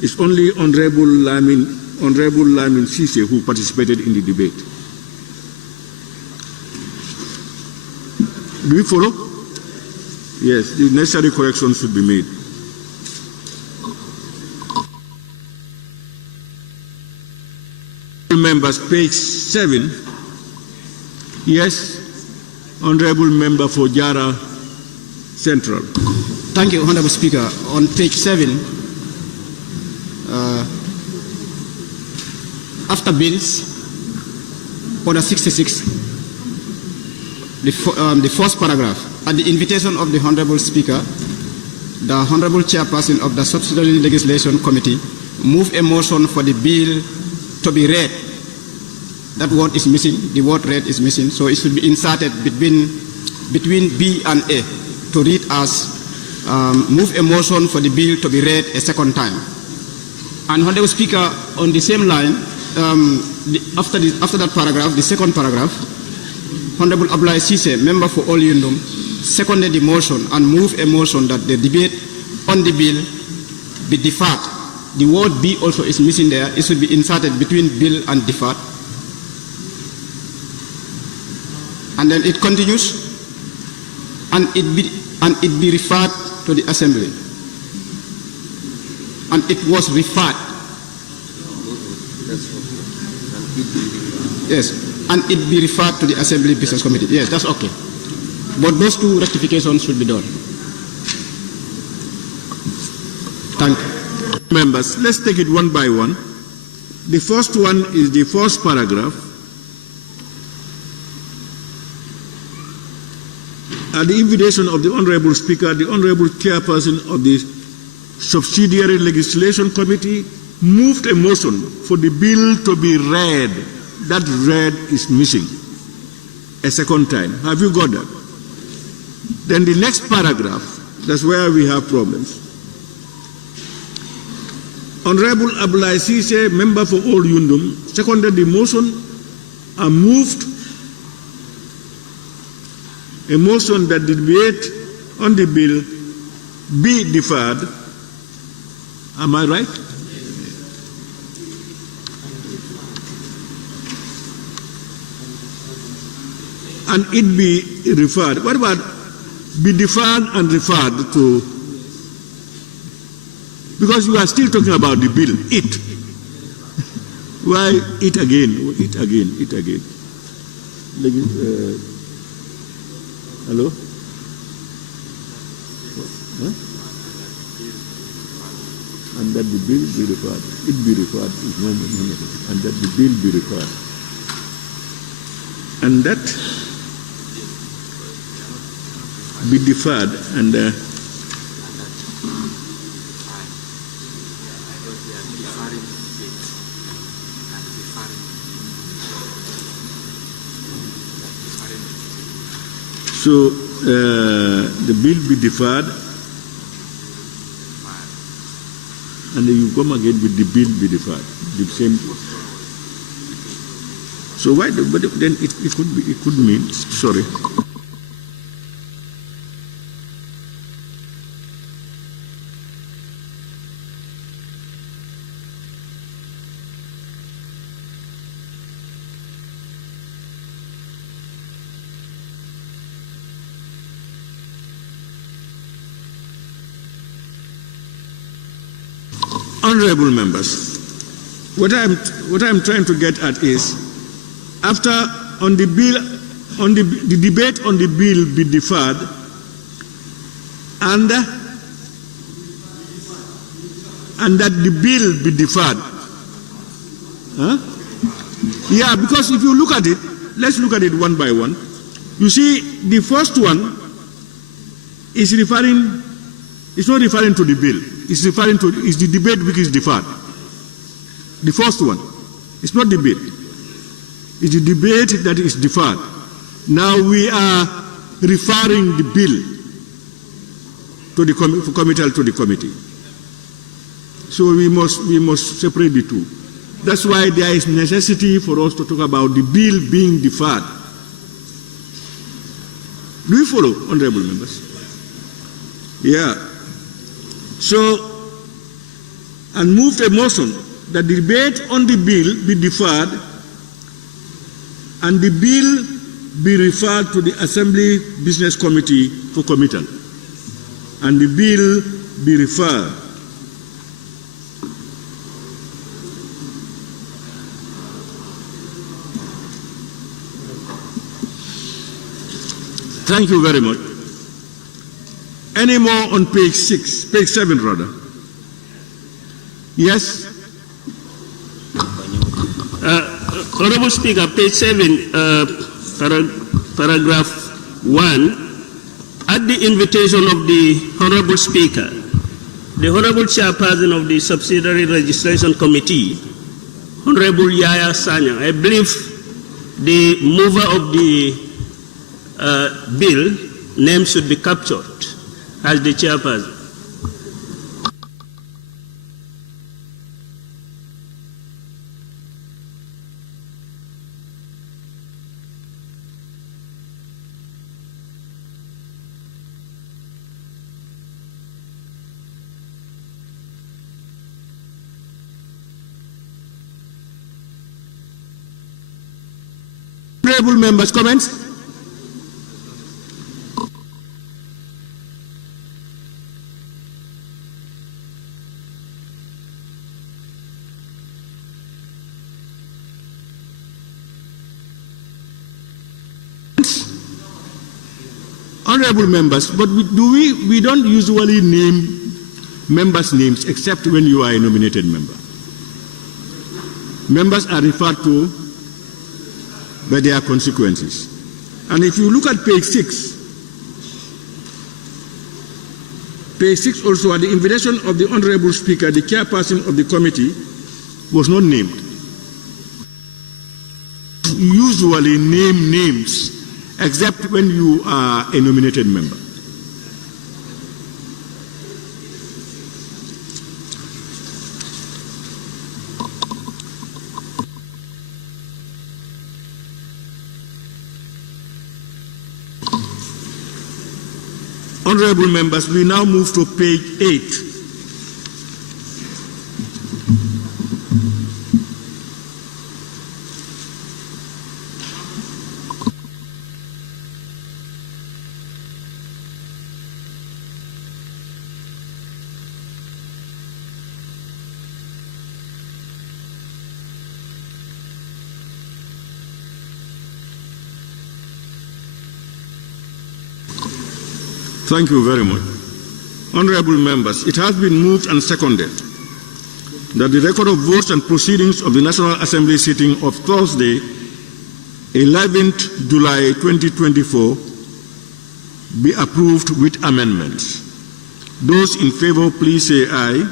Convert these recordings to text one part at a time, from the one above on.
It's only Honorable Lamin Sise who participated in the debate. Do you follow? Yes, the necessary corrections should be made. Members, page 7. Yes, Honorable Member for Jara Central. Thank you, Honorable Speaker. On page 7, after bills, order 66, the first paragraph, at the invitation of the Honorable Speaker, the Honorable Chairperson of the Subsidiary Legislation Committee move a motion for the bill to be read. That word is missing, the word read is missing, so it should be inserted between B and A to read as move a motion for the bill to be read a second time. And Honorable Speaker, on the same line, after that paragraph, the second paragraph, Honorable Abdullah Sise, member for All Yundum, seconded the motion and moved a motion that the debate on the bill be deferred. The word B also is missing there. It should be inserted between bill and deferred. And then it continues, and it be referred to the Assembly. And it was referred. Yes, and it be referred to the Assembly Business Committee. Yes, that's okay. But those two rectifications should be done. Thank you. Members, let's take it one by one. The first one is the first paragraph. At the invitation of the Honorable Speaker, the Honorable Chairperson of the Subsidiary Legislation Committee moved a motion for the bill to be read. That read is missing a second time. Have you got that? Then the next paragraph, that's where we have problems. Honorable Abdullah Sise, member for All Yundum, seconded the motion and moved a motion that the debate on the bill be deferred. Am I right? And it be referred. What about be deferred and referred to? Because you are still talking about the bill, it. Why it again? It again, it again. Hello? Huh? And that the bill be referred. It be referred is no more. And that the bill be referred. And that be deferred and so the bill be deferred, and then you come again with the bill be deferred. The same. So why? But then it could mean. Sorry. Honorable members, what I'm trying to get at is, after on the bill, on the debate on the bill be deferred, and that the bill be deferred. Huh? Yeah, because if you look at it, let's look at it one by one. You see, the first one is referring. It's not referring to the bill. It's referring to the debate which is deferred. The first one. It's not the bill. It's the debate that is deferred. Now we are referring the bill to the committal to the committee. So we must separate the two. That's why there is necessity for us to talk about the bill being deferred. Do you follow, honorable members? Yeah. So and moved a motion that the debate on the bill be deferred and the bill be referred to the Assembly Business Committee for committal. And the bill be referred. Thank you very much. Any more on page 7 rather? Yes? Honorable Speaker, page 7, paragraph 1, at the invitation of the Honorable Speaker, the Honorable Chairperson of the Subsidiary Registration Committee, Honorable Yaya Sanyang, I believe the mover of the bill name should be captured as the Chairperson. Honorable members, comments? Honorable members, but we don't usually name members' names except when you are a nominated member. Members are referred to by their consequences. And if you look at page 6 also, at the invitation of the Honorable Speaker, the chairperson of the committee was not named. Usually name names except when you are a nominated member. Honorable members, we now move to page 8. Thank you very much. Honorable members, it has been moved and seconded that the record of votes and proceedings of the National Assembly sitting of Thursday, 11th July 2024 be approved with amendments. Those in favor, please say aye.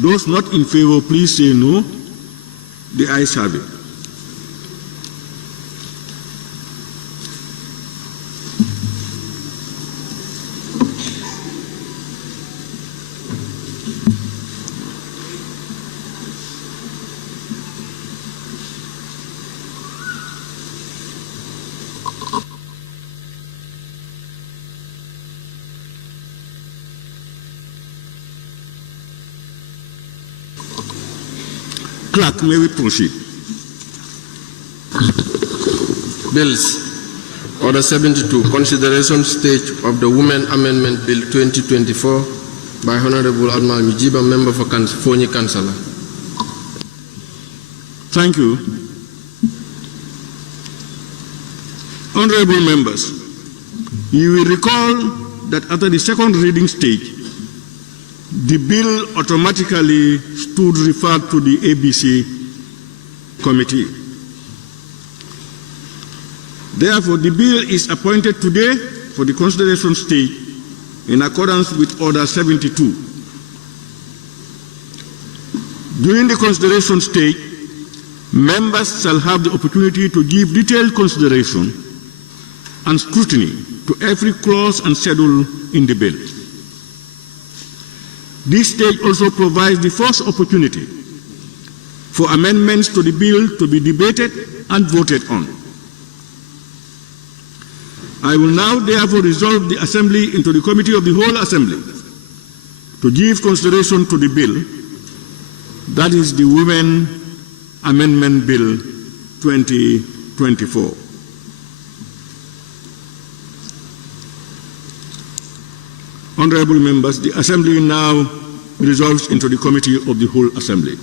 Those not in favor, please say no. The ayes have it. Clerk, may we proceed? Bills. Order 72, consideration stage of the Women Amendment Bill 2024 by Honorable Admiral Mijiba, member for Fonyi Councillor. Thank you. Honorable members, you will recall that after the second reading stage, the bill automatically stood referred to the ABC committee. Therefore, the bill is appointed today for the consideration stage in accordance with Order 72. During the consideration stage, members shall have the opportunity to give detailed consideration and scrutiny to every clause and schedule in the bill. This stage also provides the first opportunity for amendments to the bill to be debated and voted on. I will now therefore resolve the Assembly into the Committee of the Whole Assembly to give consideration to the bill That is the Women Amendment Bill 2024. Honorable members, the Assembly now resolves into the Committee of the Whole Assembly.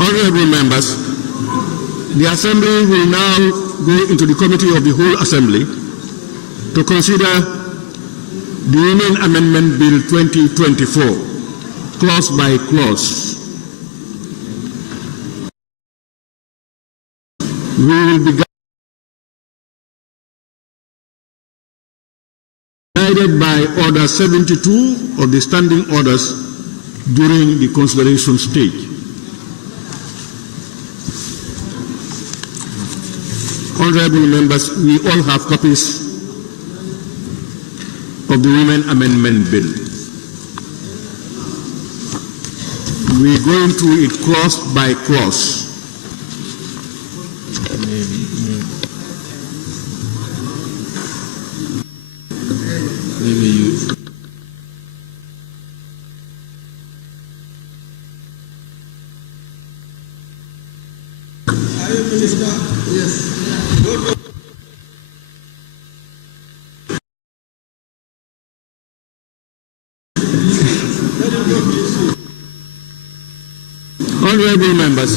Honorable members, the Assembly will now go into the Committee of the Whole Assembly to consider the Women Amendment Bill 2024, clause by clause. We will be guided by Order 72 of the Standing Orders during the consideration stage. Honorable members, we all have copies of the Women Amendment Bill. We go into it clause by clause. Honorable members,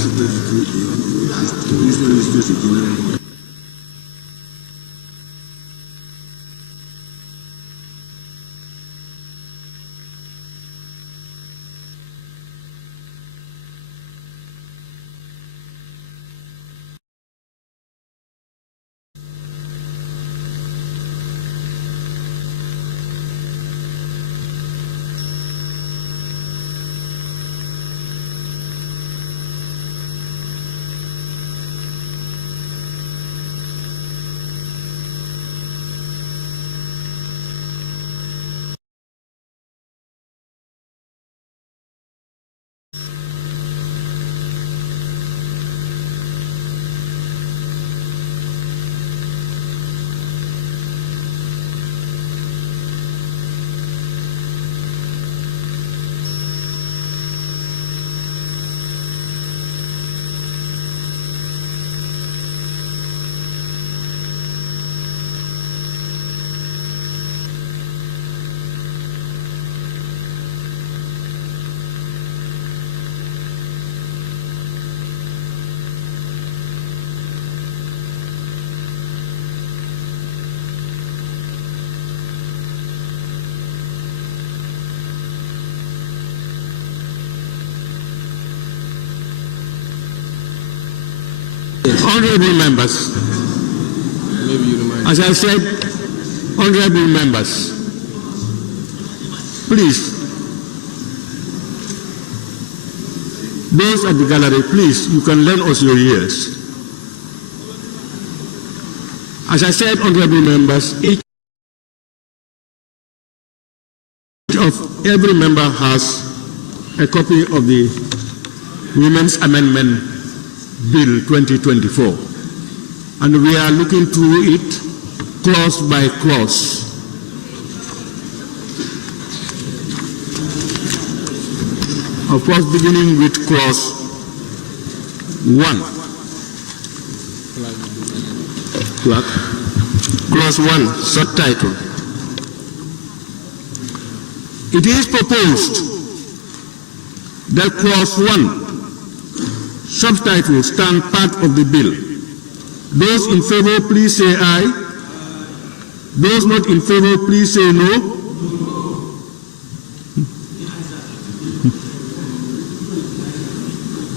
Honorable members, Maybe you remind. as I said, honorable members, please, those at the gallery, please, you can lend us your ears. As I said, honorable members, each of every member has a copy of the Women's Amendment Bill 2024, and we are looking through it clause by clause. Of course, beginning with clause 1. Clause 1, subtitle. It is proposed that clause 1, subtitle, stand part of the bill. Those in favor, please say aye. Those not in favor, please say no.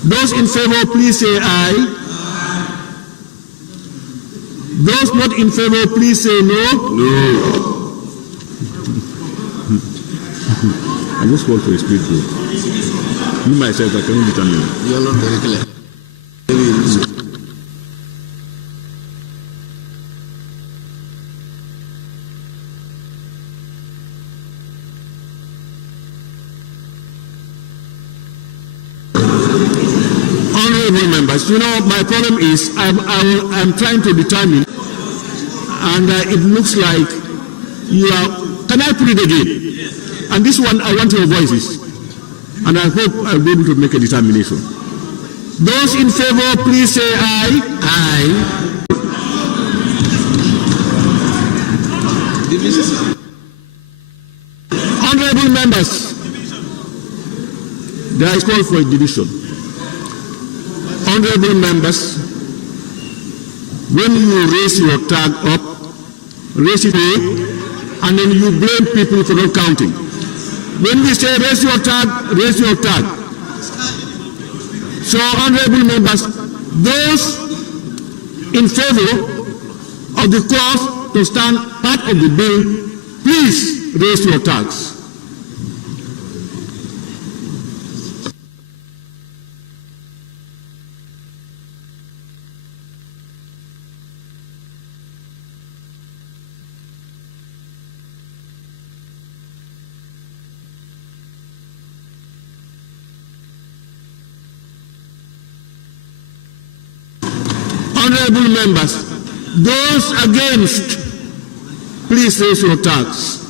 Those in favor, please say aye. Those not in favor, please say no. No. I just call for a split vote. You myself, I cannot determine. You are not very clear. Honorable members, you know, my problem is I'm trying to determine, and it looks like you are. Can I put it again? And this one, I want your voices, and I hope I'll be able to make a determination. Those in favor, please say aye. Aye. Honorable members, there is call for a division. Honorable members, when you raise your tag up, raise it up, and then you blame people for not counting. When we say raise your tag, raise your tag. So, honorable members, those in favor of the clause to stand part of the bill, please raise your tags. Honorable members, those against, please raise your tags.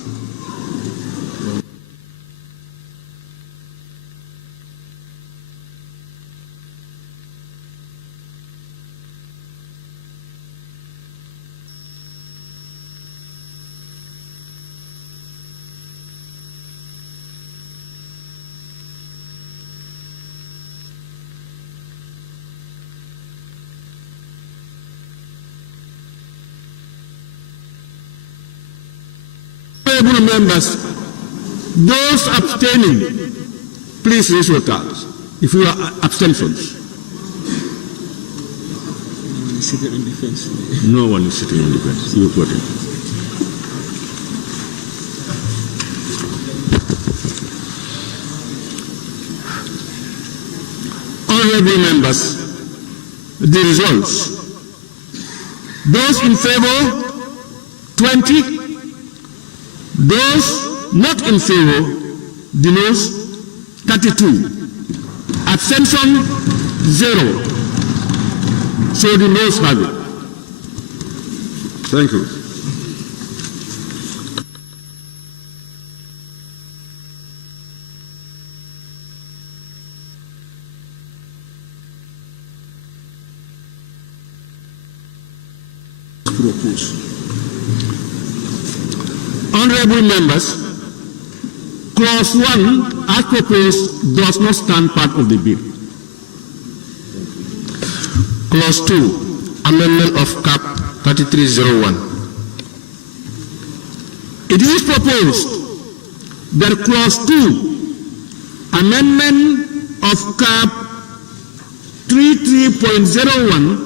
Honorable members, those abstaining, please raise your tags. If you are abstentions. No one is sitting on the fence. You put it. Honorable members, the results. Those in favor, 20. Those not in favor, the noes, 32. Abstention, 0. So the noes have it. Thank you. Honorable members, clause 1 as proposed does not stand part of the bill. Clause 2, amendment of Cap 3301. It is proposed that clause 2, amendment of Cap 33.01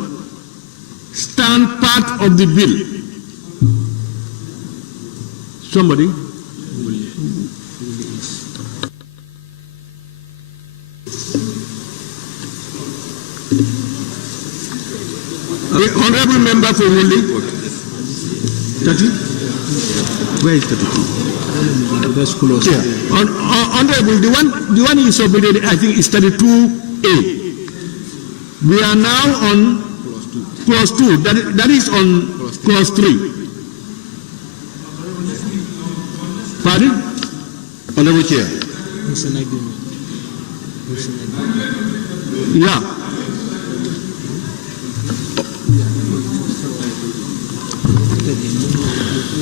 stand part of the bill. Somebody? Honorable member for ruling. 30? Where is 32? That's close. Yeah. Honorable, the one you submitted, I think, is 32A. We are now on clause 2. That is on clause 3. Pardon? Honorable Chair. Yeah.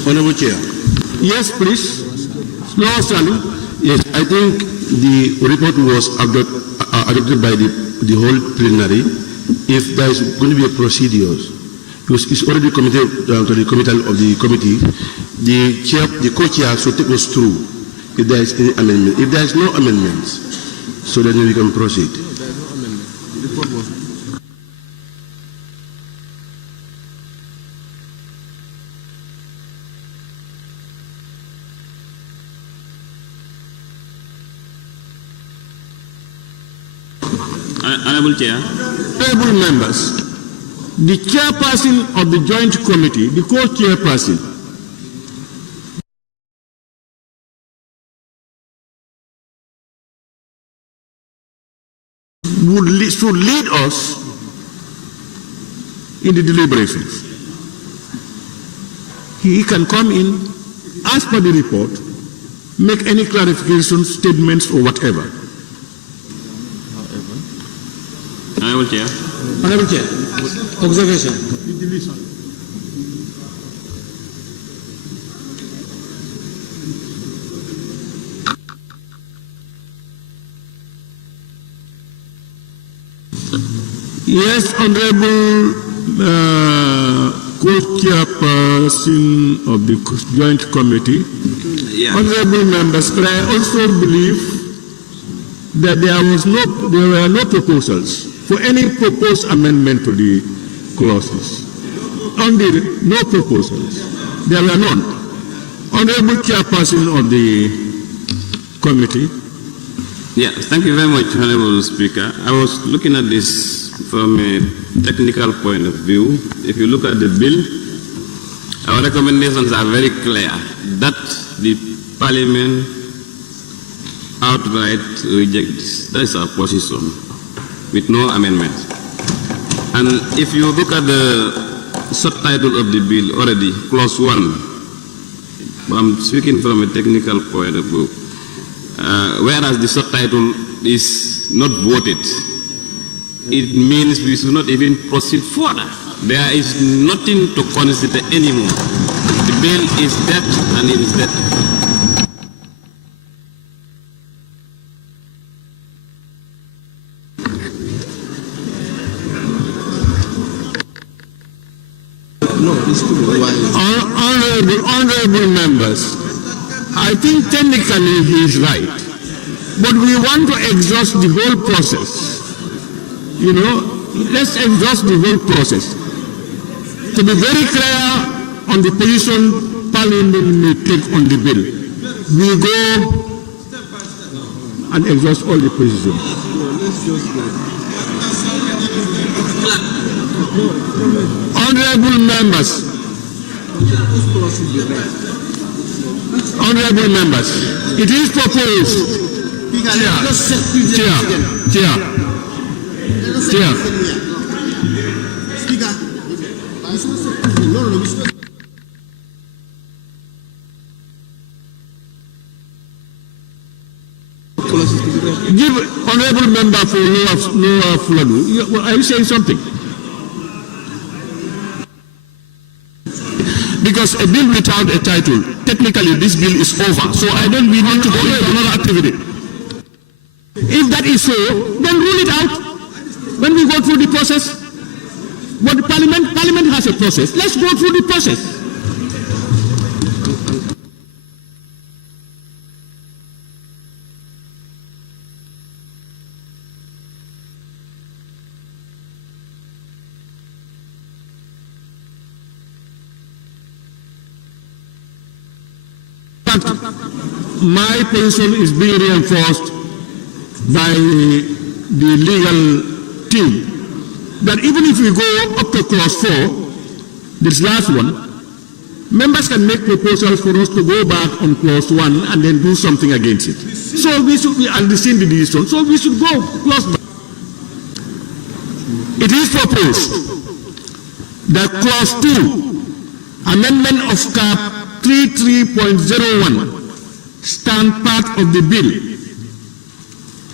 Honorable Chair. Yes, please. Slow, Sally. Yes, I think the report was adopted by the whole plenary. If there is going to be a procedure, it's already committed to the committee of the committee. The co-chair should take us through if there is any amendment. If there is no amendments, so then we can proceed. Honorable Chair. Honorable members, the chairperson of the joint committee, the co-chairperson, should lead us in the deliberations. He can come in, as per the report, make any clarifications, statements, or whatever. Honorable Chair. Honorable Chair, observation. Yes, Honorable co-chairperson of the joint committee. Yeah. Honorable members, but I also believe that there were no proposals for any proposed amendment to the clauses. No proposals. There were none. Honorable chairperson of the committee. Yeah, thank you very much, Honorable Speaker. I was looking at this from a technical point of view. If you look at the bill, our recommendations are very clear that the Parliament outright rejects. That is our position, with no amendments. And if you look at the subtitle of the bill already, clause 1, I'm speaking from a technical point of view. Whereas the subtitle is not voted, it means we should not even proceed further. There is nothing to consider anymore. The bill is dead and it is dead. Honorable members, I think technically he is right, but we want to exhaust the whole process. You know, let's exhaust the whole process. To be very clear on the position Parliament may take on the bill, we go and exhaust all the positions. Honorable members, it is proposed. Chair. Give honorable member for Noah Fuladu. Are you saying something? Because a bill without a title, technically this bill is over. So we need to go into another activity. If that is so, then rule it out when we go through the process. But the Parliament has a process. Let's go through the process. fact, my position is being reinforced by the legal team that even if we go up to clause 4, this last one, members can make proposals for us to go back on clause 1 and then do something against it. So we should be understanding the decision. So we should go clause back. It is proposed that clause 2, amendment of cap 33.01, stand part of the bill.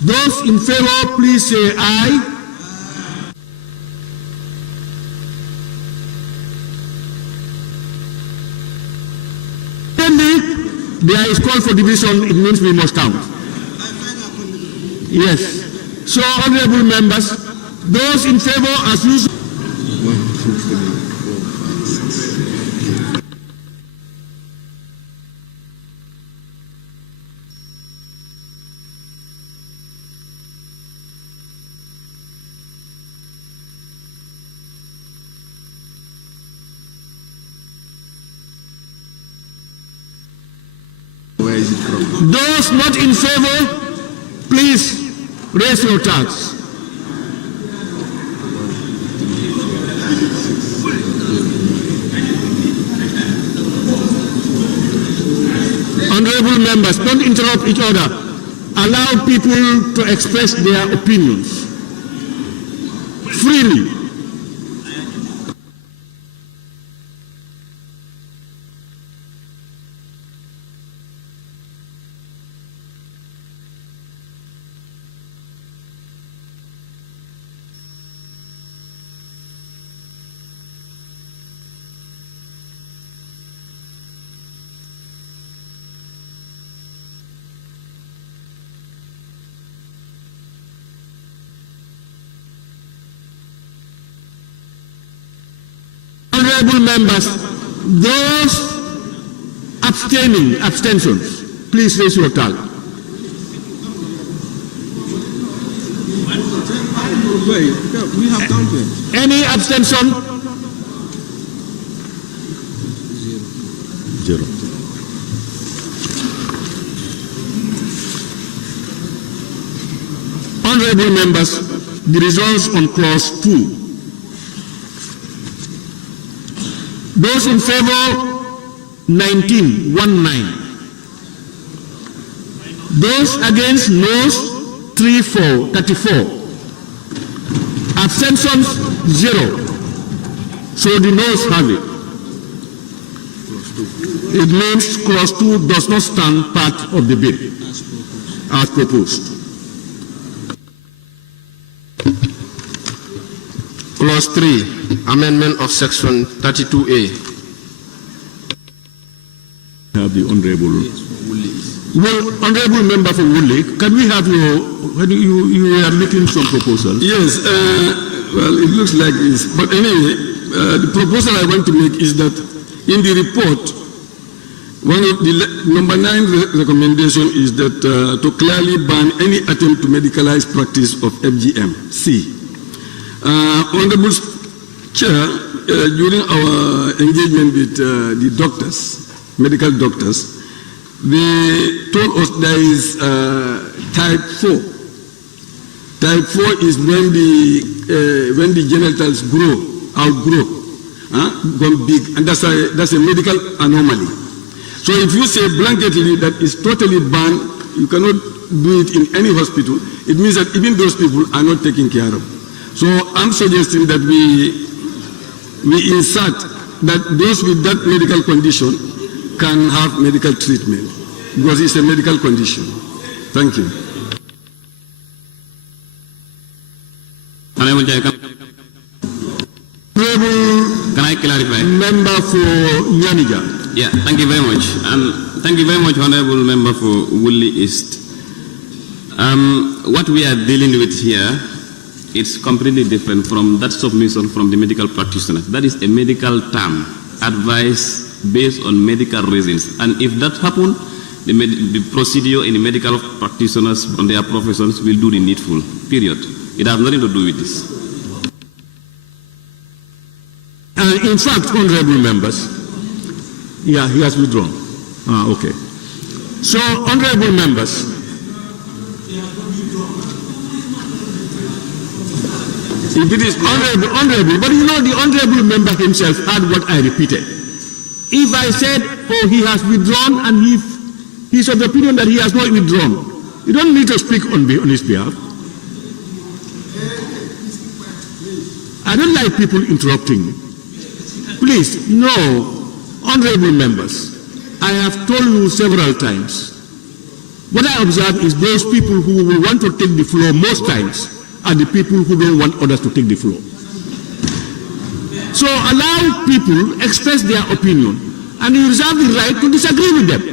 Those in favor, please say aye. There is call for division, it means we must count. Yes. So, honorable members, those in favor as usual. Where is it from? Those not in favor, please raise your tags. Honorable members, don't interrupt each other. Allow people to express their opinions freely. Honorable members, those abstentions, please raise your tag. We have counted. Any abstention? Zero. Honorable members, the results on clause 2. Those in favor, 19. Those against, noes, 34. Abstentions, 0. So the noes have it. It means clause 2 does not stand part of the bill as proposed. Clause 3, amendment of section 32A. Have the honorable. Well, honorable member for Wooley, can we have your, when you are making some proposals? Yes, well, it looks like this. But anyway, the proposal I want to make is that in the report, one of the number 9 recommendation is that to clearly ban any attempt to medicalize practice of FGM. C. Honorable Chair, during our engagement with the doctors, medical doctors, they told us there is type 4. Type 4 is when the genitals outgrow, become big, and that's a medical anomaly. So if you say blanketly that is totally banned, you cannot do it in any hospital, it means that even those people are not taken care of. So I'm suggesting that we insert that those with that medical condition can have medical treatment because it's a medical condition. Thank you. Can I clarify? Member for Yanija. Yeah, thank you very much. Thank you very much, Honorable Member for Woolly East. What we are dealing with here, it's completely different from that submission from the medical practitioner. That is a medical term, advice based on medical reasons. And if that happens, the procedure in the medical practitioners on their professions will do the needful, period. It has nothing to do with this. In fact, honorable members, yeah, he has withdrawn. Okay. So, honorable members, If it is honorable, but you know the honorable member himself heard what I repeated. If I said, oh, he has withdrawn and he's of the opinion that he has not withdrawn, you don't need to speak on his behalf. I don't like people interrupting me. Please, no, honorable members, I have told you several times, what I observe is those people who will want to take the floor most times are the people who don't want others to take the floor. So allow people express their opinion and you reserve the right to disagree with them.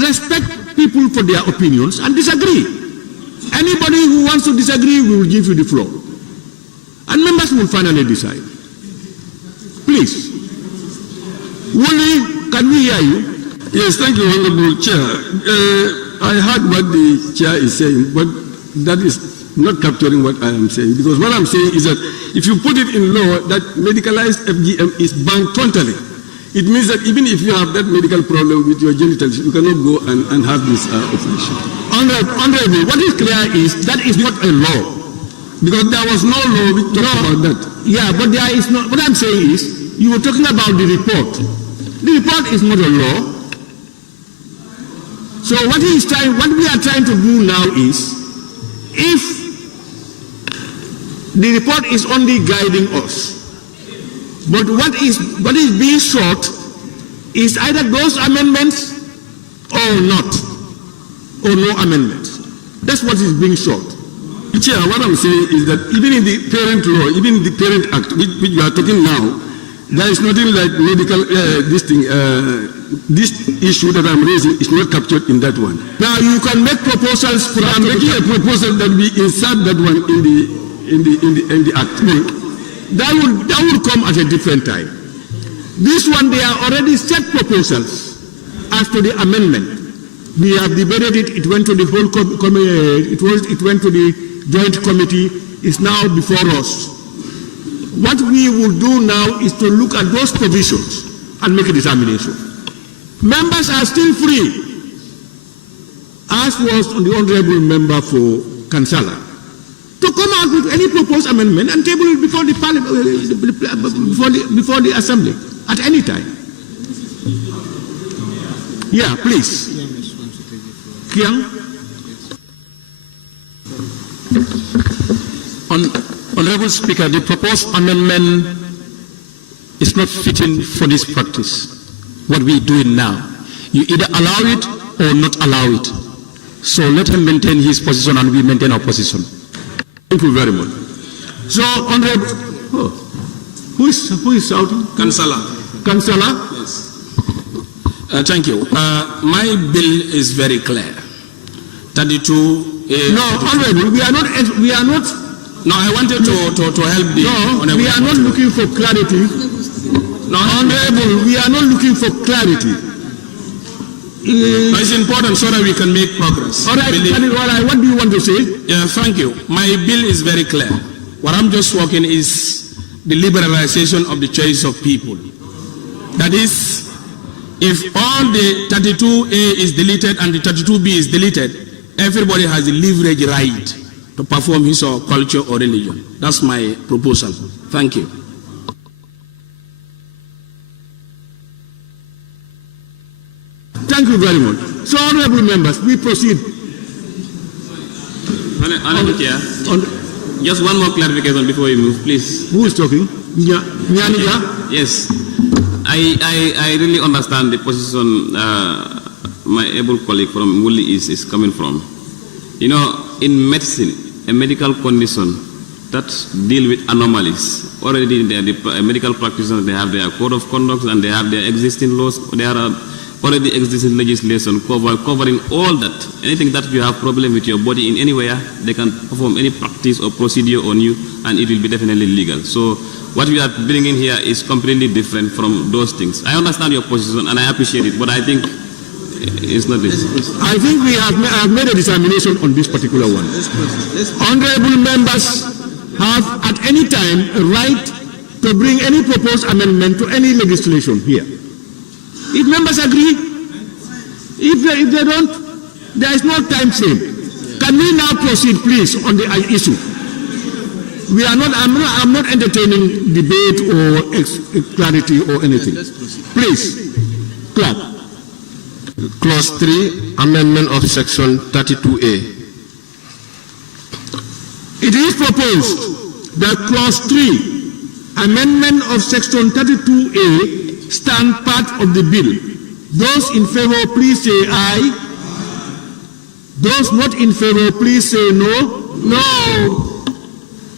Respect people for their opinions and disagree. Anybody who wants to disagree, we will give you the floor. And members will finally decide. Please. Wooly, can we hear you? Yes, thank you, Honorable Chair. I heard what the Chair is saying, but that is not capturing what I am saying. Because what I'm saying is that if you put it in law that medicalized FGM is banned totally, it means that even if you have that medical problem with your genitals, you cannot go and have this operation. Honorable, what is clear is that is not a law. Because there was no law which talked about that. Yeah, but there is not. What I'm saying is, you were talking about the report. The report is not a law. So what we are trying to do now is, if the report is only guiding us, but what is being sought is either those amendments or not, or no amendments. That's what is being sought. Chair, what I'm saying is that even in the parent law, even in the Parent Act, which we are talking now, there is nothing like medical, this issue that I'm raising is not captured in that one. Now you can make proposals for I'm making a proposal that we insert that one in the Act. That will come at a different time. This one, they are already set proposals as to the amendment. We have debated it. It went to the whole it went to the joint committee. It's now before us. What we will do now is to look at those provisions and make a determination. Members are still free, as was the honorable member for Kansala, to come out with any proposed amendment and table it before the before the assembly at any time. Yeah, please. Kiang. Honorable Speaker, the proposed amendment is not fitting for this practice. What we are doing now, you either allow it or not allow it. So let him maintain his position and we maintain our position. Thank you very much. So, Honorable, who is shouting? Kansala. Kansala? Yes. Thank you. My bill is very clear. 32. No, Honorable, we are not. No, I wanted to help the. No, we are not looking for clarity. No, Honorable, we are not looking for clarity. No, it's important so that we can make progress. All right, what do you want to say? Yeah, thank you. My bill is very clear. What I'm just working is the liberalization of the choice of people. That is, if all the 32A is deleted and the 32B is deleted, everybody has the leverage right to perform his or culture or religion. That's my proposal. Thank you. Thank you very much. So, honorable members, we proceed. Honorable Chair, just one more clarification before we move, please. Who is talking? Nyanija? Yes. I really understand the position my able colleague from Muli is coming from. You know, in medicine, a medical condition that deal with anomalies, already the medical practitioners, they have their code of conduct and they have their existing laws, there are already existing legislation covering all that. Anything that you have problem with your body in anywhere, they can perform any practice or procedure on you and it will be definitely legal. So what we are bringing here is completely different from those things. I understand your position and I appreciate it, but I think it's not this. I think we have made a determination on this particular one. Honorable members have at any time a right to bring any proposed amendment to any legislation here. If members agree, If they don't, there is no time frame. Can we now proceed, please, on the issue? We are not. I'm not entertaining debate or clarity or anything. Please, Clark. Clause 3, amendment of section 32A. It is proposed that clause 3, amendment of section 32A, stand part of the bill. Those in favor, please say aye. Those not in favor, please say no. No.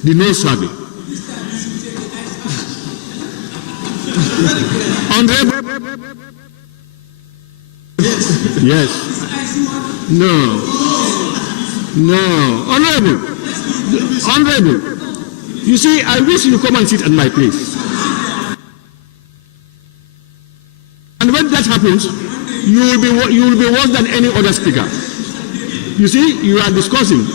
The noes have it. Honorable. Yes. No. No. Honorable. Honorable. You see, I wish you come and sit at my place. And when that happens, you will be worse than any other speaker. You see, you are discussing.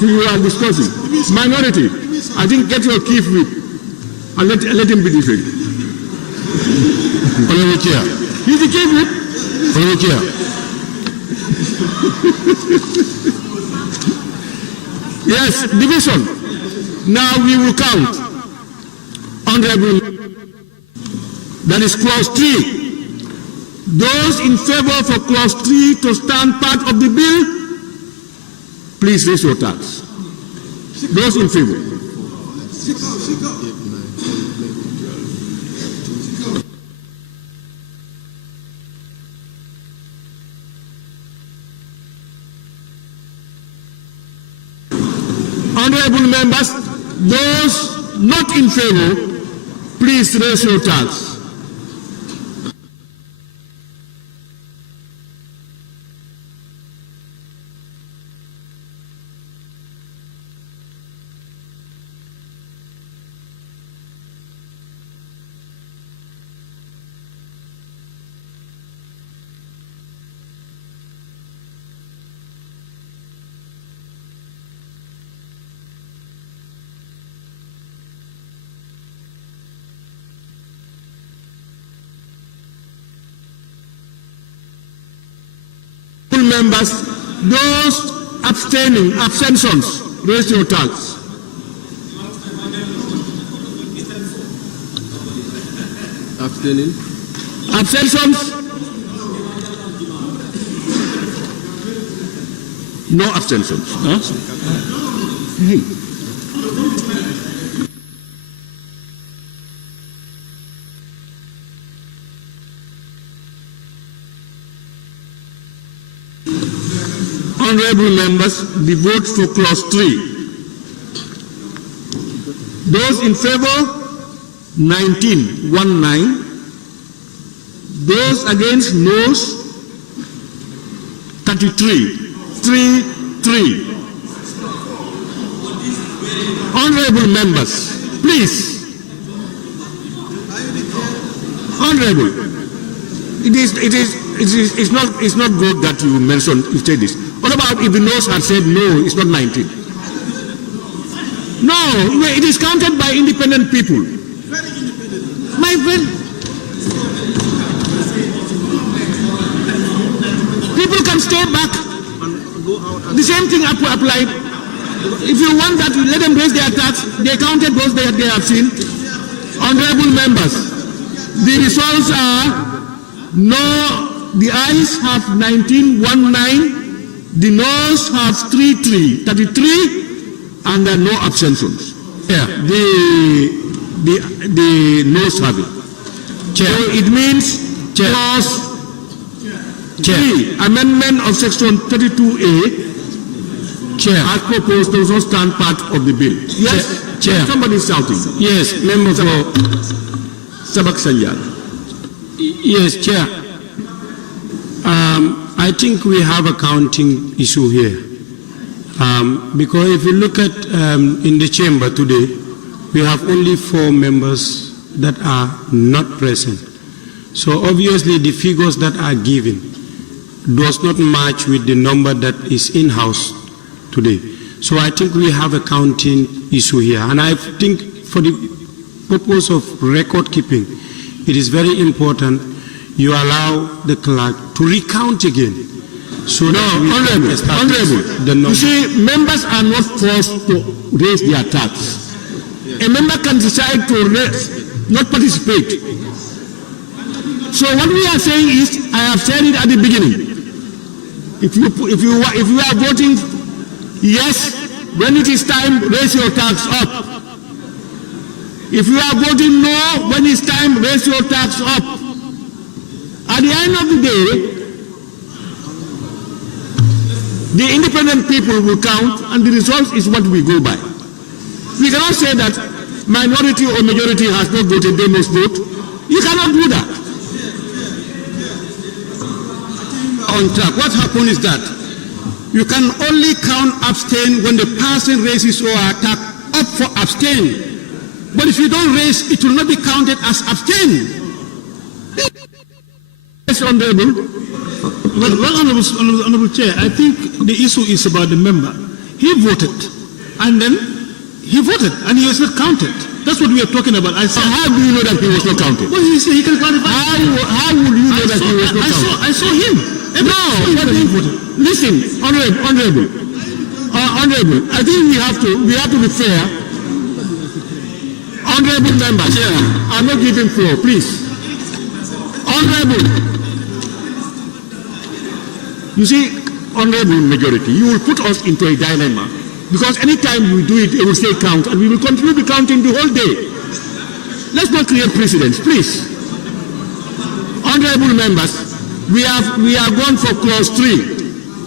You are discussing. Minority. I think get your chief whip and let him be defeated. Honorable Chair. He's the chief whip. Honorable Chair. Yes, division. Now we will count. Honorable. That is clause 3. Those in favor for clause 3 to stand part of the bill, please raise your tax. Those in favor. Honorable members, those not in favor, please raise your tax. Members, those abstentions, raise your tax. Abstaining? Abstentions? No abstentions. Huh? Hey. Honorable members, the vote for clause 3. Those in favor, 19. Those against, noes, 33. 3. Honorable members, please. Honorable, it's not good that you mentioned, you say this. What about if the noes had said no, it's not 19? No, it is counted by independent people. My friend, people can stay back. The same thing applied. If you want that, let them raise their tax. They counted those they have seen. Honorable members, the results are no, the ayes have 19, the noes have 33, and there are no abstentions. Yeah, the noes have it. Chair. So it means clause 3, amendment of section 32A, Chair, as proposed, does not stand part of the bill. Yes, Chair. Somebody is shouting. Yes, member for Sabak Sanjal. Yes, Chair. I think we have a counting issue here. Because if you look at in the chamber today, we have only 4 members that are not present. So obviously the figures that are given does not match with the number that is in-house today. So I think we have a counting issue here. And I think for the purpose of record keeping, it is very important you allow the clerk to recount again. So Honorable, you see, members are not forced to raise their tax. A member can decide to not participate. So what we are saying is, I have said it at the beginning. If you are voting yes, when it is time, raise your tax up. If you are voting no, when it's time, raise your tax up. At the end of the day, the independent people will count, and the result is what we go by. We cannot say that minority or majority has not voted, they must vote. You cannot do that. On track, what happened is that you can only count abstain when the person raises or attack up for abstain. But if you don't raise, it will not be counted as abstain. Yes, Honorable. Honorable Chair, I think the issue is about the member. He voted, and then he voted, and he was not counted. That's what we are talking about. I said, how do you know that he was not counted? Well, he can clarify. How would you know that he was not counted? I saw him. Listen, honorable. I think we have to be fair. Honorable members, I'm not giving floor, please. Honorable. You see, honorable majority, you will put us into a dilemma, because anytime you do it, it will say count, and we will continue to counting the whole day. Let's not create precedents, please. Honorable members, we are going for clause 3.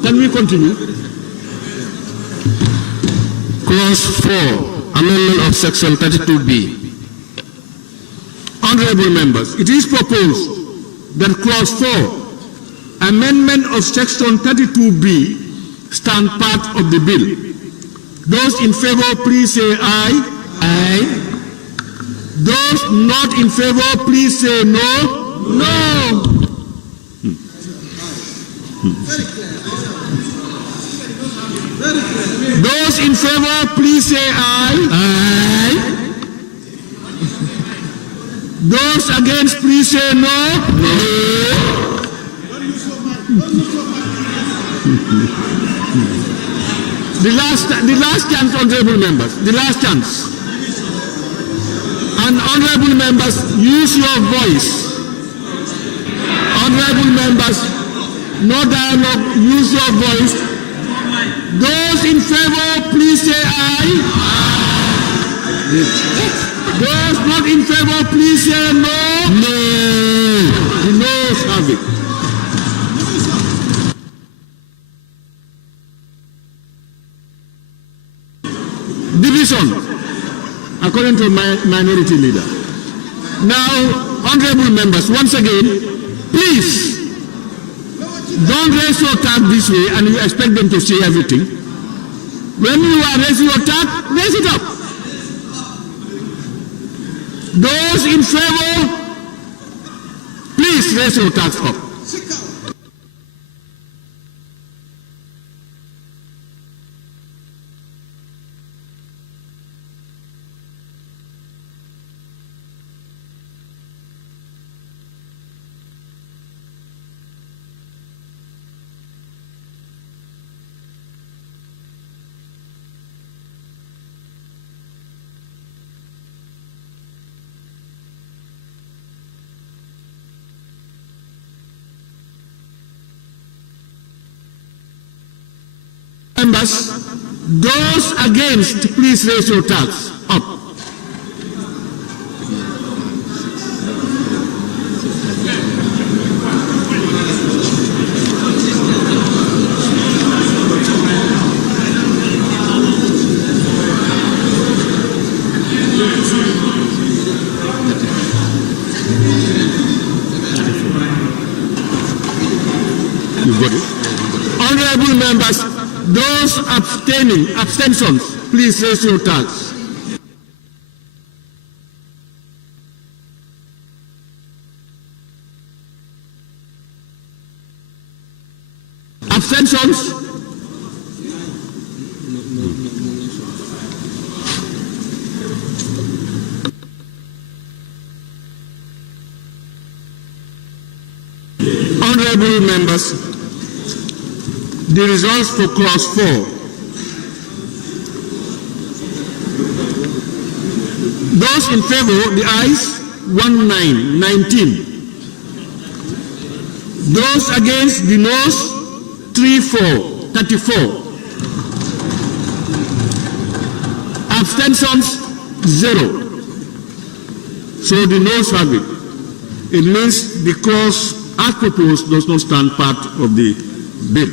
Can we continue? Clause 4, amendment of section 32B. Honorable members, it is proposed that clause 4, amendment of section 32B, stand part of the bill. Those in favor, please say aye. Aye. Those not in favor, please say no. No. Those in favor, please say aye. Aye. Those against, please say no. No. The last chance, honorable members. The last chance. And honorable members, use your voice. Honorable members, no dialogue, use your voice. Those in favor, please say aye. Those not in favor, please say no. No. The noes have it. Division, according to my minority leader. Now, honorable members, once again, please, don't raise your tag this way and you expect them to say everything. When you are raising your tag, raise it up. Those in favor, please raise your tags up. Members, those against, please raise your tags up. You got it? Honorable members, those abstentions, please raise your tags. Abstentions? Honorable members, the results for clause 4. Those in favor, the ayes, 19. Those against, the noes, 34. Abstentions, 0. So the noes have it. It means the clause as proposed does not stand part of the bill.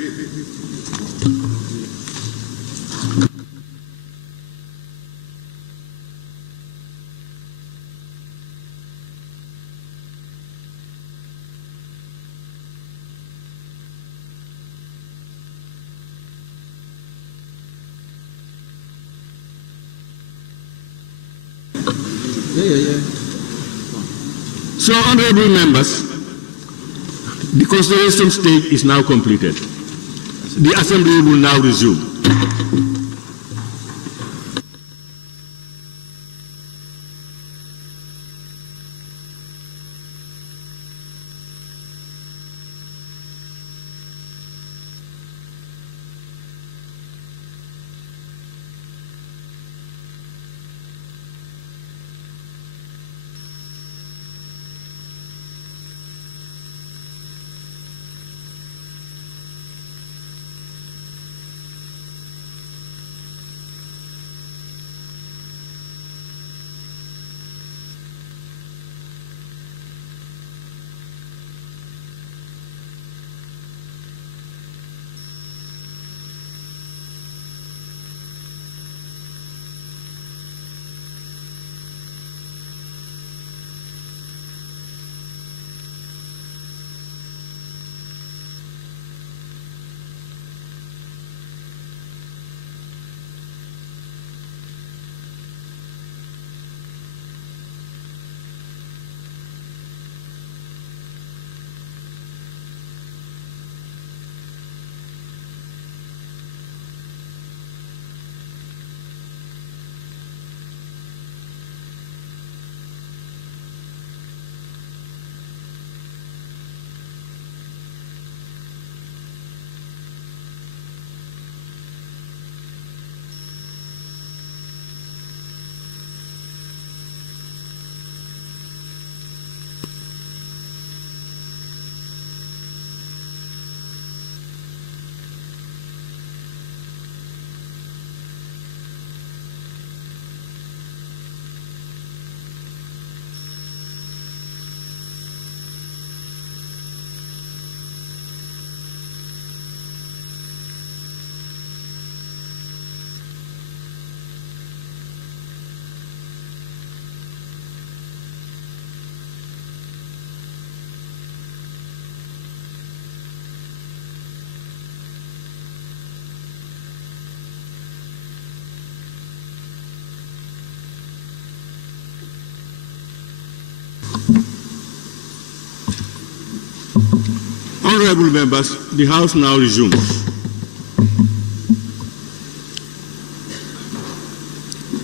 So, honorable members, the consideration stage is now completed. The Assembly will now resume. Honorable members, the House now resumes.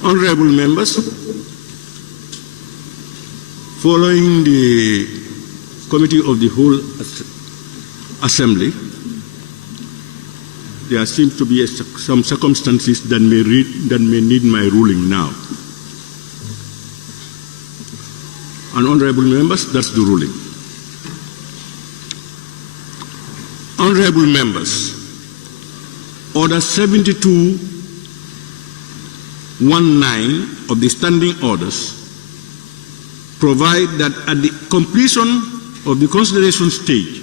Honorable members, following the Committee of the Whole Assembly, there seems to be some circumstances that may need my ruling now. And honorable members, that's the ruling. Honorable members, Order 7219 of the Standing Orders provide that at the completion of the consideration stage,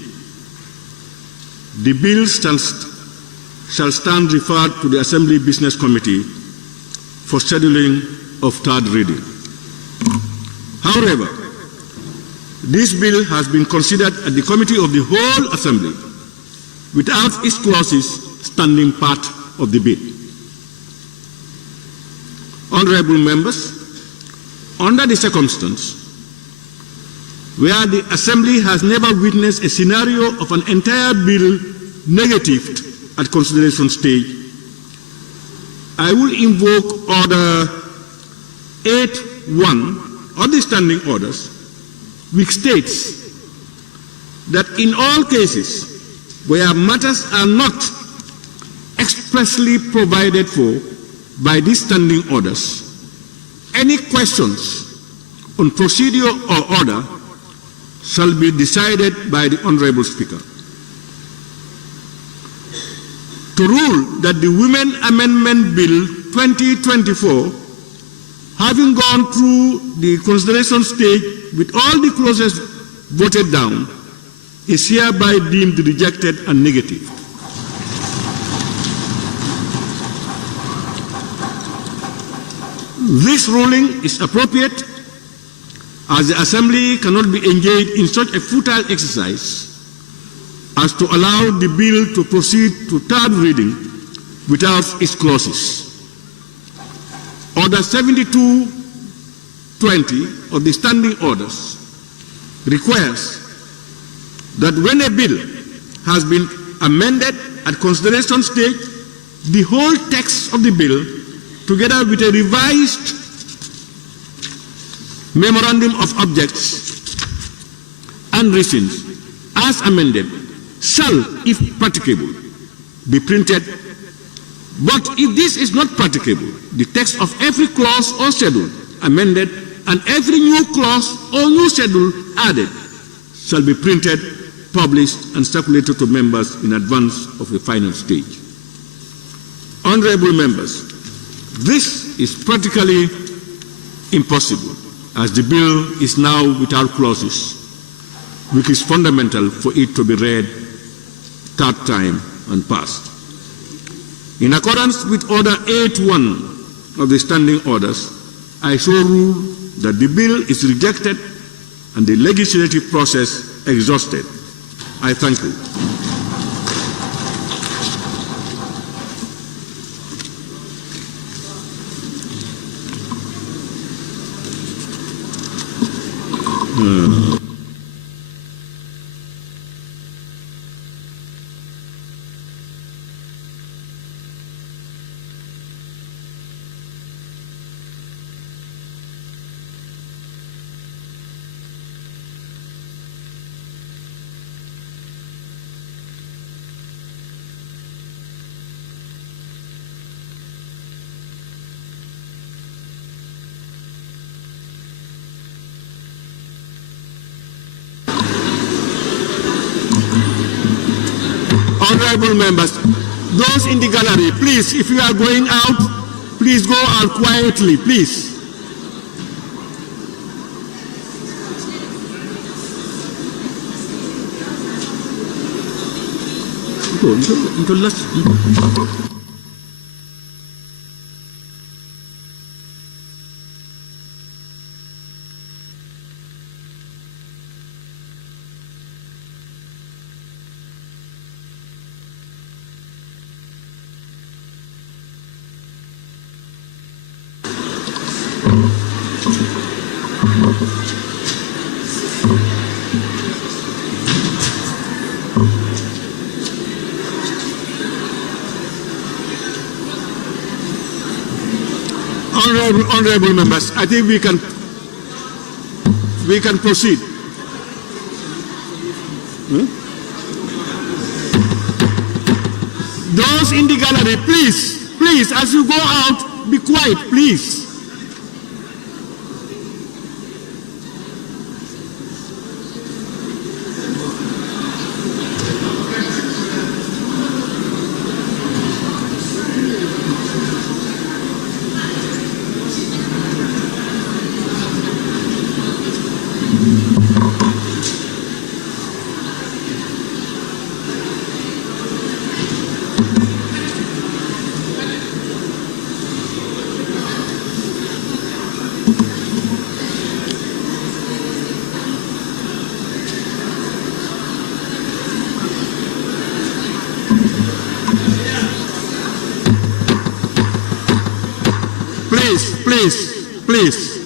the bill shall stand referred to the Assembly Business Committee for scheduling of third reading. However, this bill has been considered at the Committee of the Whole Assembly without its clauses standing part of the bill. Honorable members, under the circumstance where the Assembly has never witnessed a scenario of an entire bill negatived at consideration stage, I will invoke Order 8.1 of the Standing Orders, which states that in all cases where matters are not expressly provided for by these standing orders, any questions on procedure or order shall be decided by the Honorable Speaker. To rule that the Women Amendment Bill 2024, having gone through the consideration stage with all the clauses voted down, is hereby deemed rejected and negative. This ruling is appropriate, as the Assembly cannot be engaged in such a futile exercise as to allow the bill to proceed to third reading without its clauses. Order 7220 of the standing orders requires that when a bill has been amended at consideration stage, the whole text of the bill, together with a revised memorandum of objects and reasons as amended, shall, if practicable, be printed. But if this is not practicable, the text of every clause or schedule amended and every new clause or new schedule added shall be printed, published, and circulated to members in advance of the final stage. Honorable members, this is practically impossible, as the bill is now without clauses, which is fundamental for it to be read third time and passed. In accordance with Order 8.1 of the standing orders, I so rule that the bill is rejected and the legislative process exhausted. I thank you. Honorable members, those in the gallery, please, if you are going out, please go out quietly, please. Honorable members, I think we can proceed. Those in the gallery, please, as you go out, be quiet, please. Please.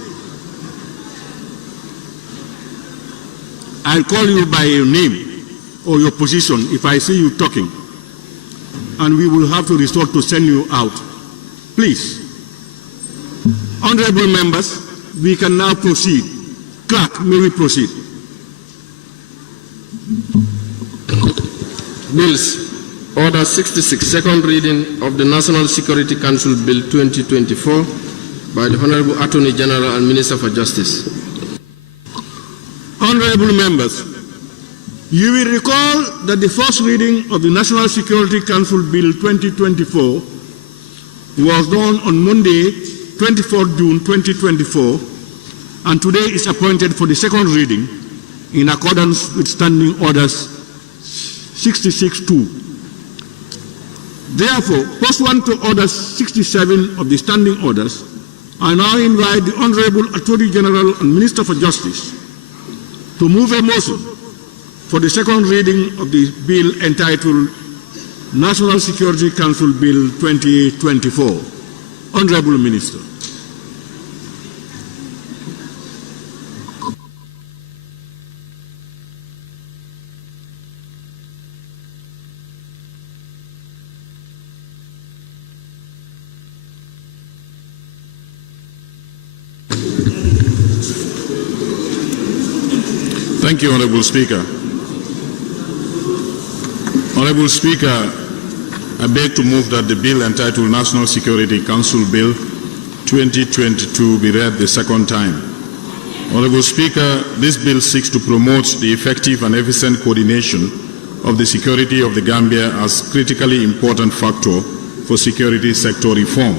I'll call you by your name or your position if I see you talking, and we will have to resort to send you out. Please. Honorable members, we can now proceed. Clerk, may we proceed? Bills. Order 66, second reading of the National Security Council Bill 2024 by the Honorable Attorney General and Minister for Justice. Honorable members, you will recall that the first reading of the National Security Council Bill 2024 was done on Monday, 24 June 2024, and today is appointed for the second reading in accordance with Standing Orders 66-2. Therefore, pursuant to Order 67 of the Standing Orders, I now invite the Honorable Attorney General and Minister for Justice to move a motion for the second reading of the bill entitled National Security Council Bill 2024. Honorable Minister. Thank you, Honorable Speaker. Honorable Speaker, I beg to move that the bill entitled National Security Council Bill 2022 be read the second time. Honorable Speaker, this bill seeks to promote the effective and efficient coordination of the security of the Gambia as a critically important factor for security sector reform.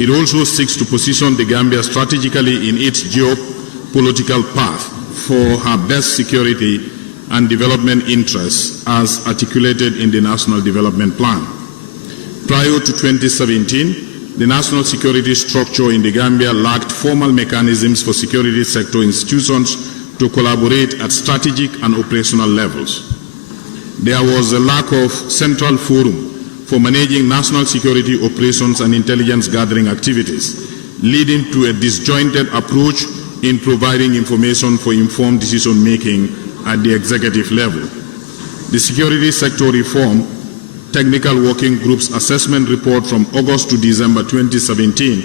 It also seeks to position the Gambia strategically in its geopolitical path for her best security and development interests as articulated in the National Development Plan. Prior to 2017, the national security structure in the Gambia lacked formal mechanisms for security sector institutions to collaborate at strategic and operational levels. There was a lack of central forum for managing national security operations and intelligence gathering activities, leading to a disjointed approach in providing information for informed decision-making at the executive level. The Security Sector Reform Technical Working Group's assessment report from August to December 2017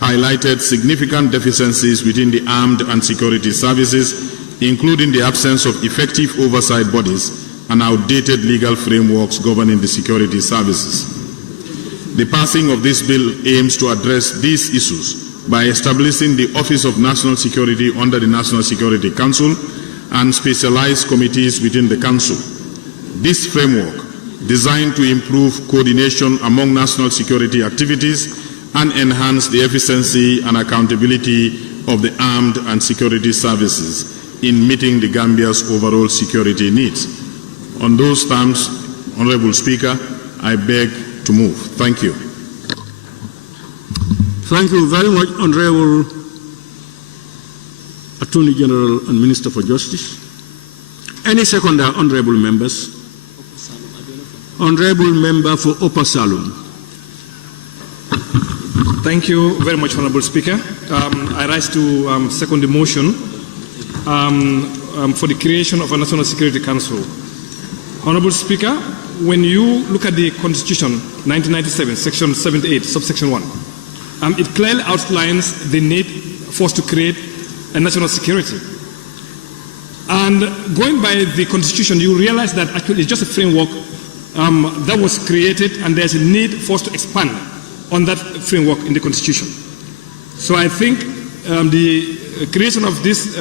highlighted significant deficiencies within the armed and security services, including the absence of effective oversight bodies and outdated legal frameworks governing the security services. The passing of this bill aims to address these issues by establishing the Office of National Security under the National Security Council and specialized committees within the Council. This framework, designed to improve coordination among national security activities and enhance the efficiency and accountability of the armed and security services in meeting the Gambia's overall security needs. On those terms, Honorable Speaker, I beg to move. Thank you. Thank you very much, Honorable Attorney General and Minister for Justice. Any seconder, honorable members? Honorable Member for Upper Salum. Thank you very much, Honorable Speaker. I rise to second the motion for the creation of a National Security Council. Honorable Speaker, when you look at the Constitution, 1997, Section 78, subsection 1, it clearly outlines the need for us to create a national security. And going by the Constitution, you realize that actually it's just a framework that was created, and there's a need for us to expand on that framework in the Constitution. So I think the creation of this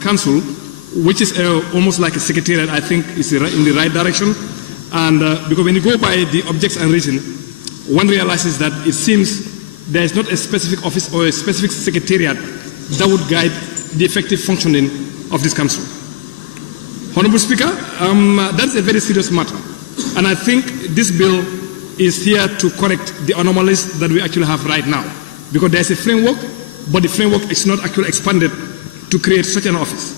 council, which is almost like a secretariat, I think is in the right direction. And because when you go by the objects and reason, one realizes that it seems there is not a specific office or a specific secretariat that would guide the effective functioning of this council. Honorable Speaker, that's a very serious matter. And I think this bill is here to correct the anomalies that we actually have right now. Because there's a framework, but the framework is not actually expanded to create such an office.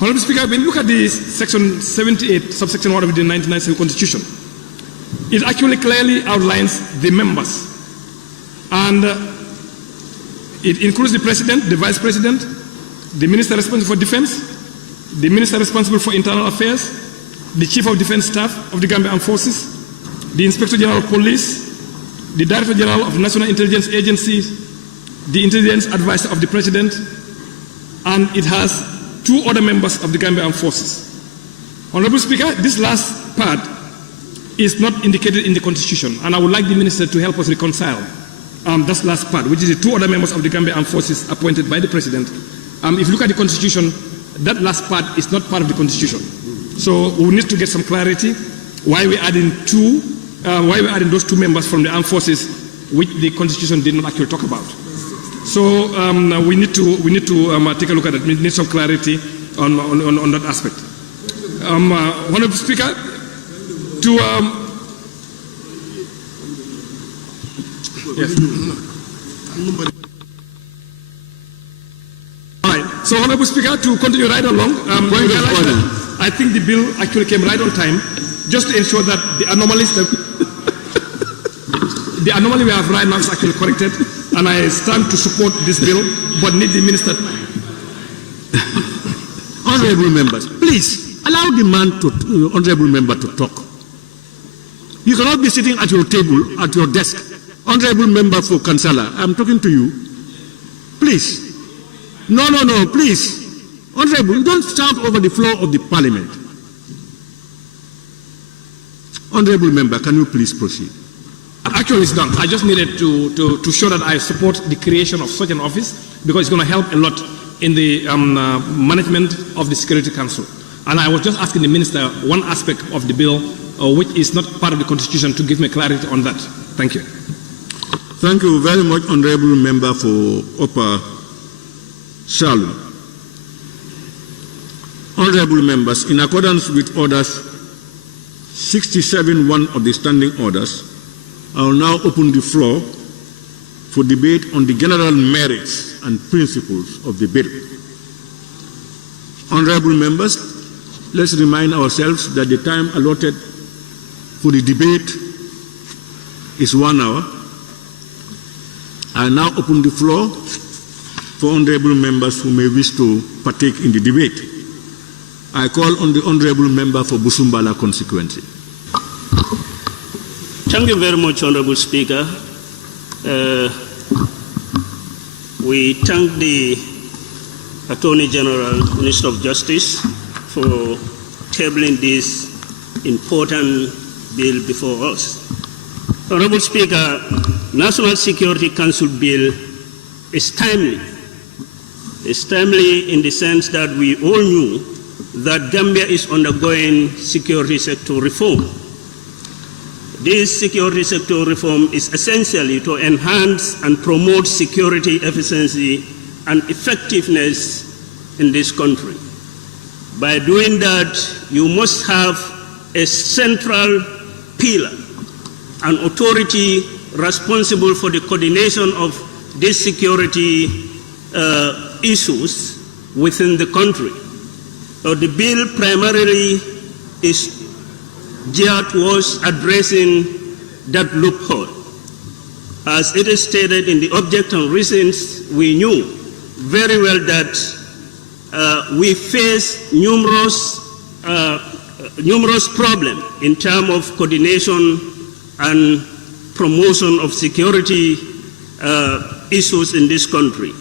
Honorable Speaker, when you look at the Section 78, subsection 1 of the 1997 Constitution, it actually clearly outlines the members. And it includes the President, the Vice President, the Minister responsible for Defense, the Minister responsible for Internal Affairs, the Chief of Defense Staff of the Gambia Armed Forces, the Inspector General of Police, the Director General of the National Intelligence Agency, the Intelligence Advisor of the President, and it has 2 other members of the Gambia Armed Forces. Honorable Speaker, this last part is not indicated in the Constitution, and I would like the Minister to help us reconcile this last part, which is the two other members of the Gambia Armed Forces appointed by the President. If you look at the Constitution, that last part is not part of the Constitution. So we need to get some clarity why we're adding those two members from the Armed Forces, which the Constitution did not actually talk about. So we need to take a look at it. We need some clarity on that aspect. Honorable Speaker, yes. All right. So, Honorable Speaker, to continue right along, I think the bill actually came right on time, just to ensure that the anomalies the anomaly we have right now is actually corrected, and I stand to support this bill, but need the Minister. Honorable members, please allow the honorable member to talk. You cannot be sitting at your table, at your desk. Honorable member for Kansala, I'm talking to you. Please. No, please. Honorable, you don't shout over the floor of the parliament. Honorable member, can you please proceed? Actually, it's done. I just needed to show that I support the creation of such an office, because it's going to help a lot in the management of the Security Council. And I was just asking the Minister one aspect of the bill, which is not part of the Constitution, to give me clarity on that. Thank you. Thank you very much, Honorable Member for Upper Shalom. Honorable members, in accordance with Orders 67(1) of the Standing Orders, I will now open the floor for debate on the general merits and principles of the bill. Honorable members, let's remind ourselves that the time allotted for the debate is 1 hour. I now open the floor for honorable members who may wish to partake in the debate. I call on the honorable member for Busumbala constituency. Thank you very much, Honorable Speaker. We thank the Attorney General, Minister of Justice, for tabling this important bill before us. Honorable Speaker, National Security Council bill is timely. It's timely in the sense that we all knew that Gambia is undergoing security sector reform. This security sector reform is essentially to enhance and promote security efficiency and effectiveness in this country. By doing that, you must have a central pillar, an authority responsible for the coordination of these security issues within the country. The bill primarily is geared towards addressing that loophole. As it is stated in the object and reasons, we knew very well that we face numerous problems in terms of coordination and promotion of security issues in this country.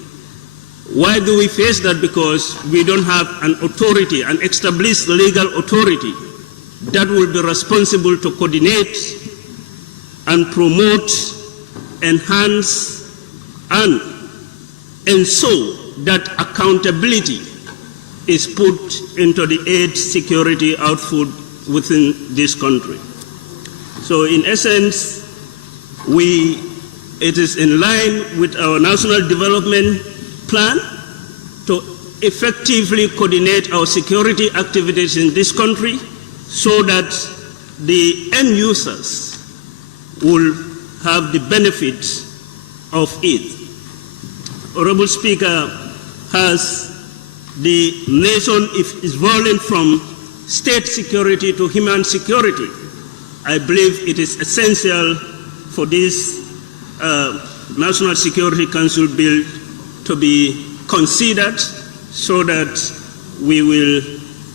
Why do we face that? Because we don't have an authority, an established legal authority that will be responsible to coordinate and promote, enhance, and ensure that accountability is put into the aid security output within this country. So in essence, it is in line with our national development plan to effectively coordinate our security activities in this country so that the end users will have the benefits of it. Honorable Speaker, as the nation is evolving from state security to human security, I believe it is essential for this National Security Council bill to be considered so that we will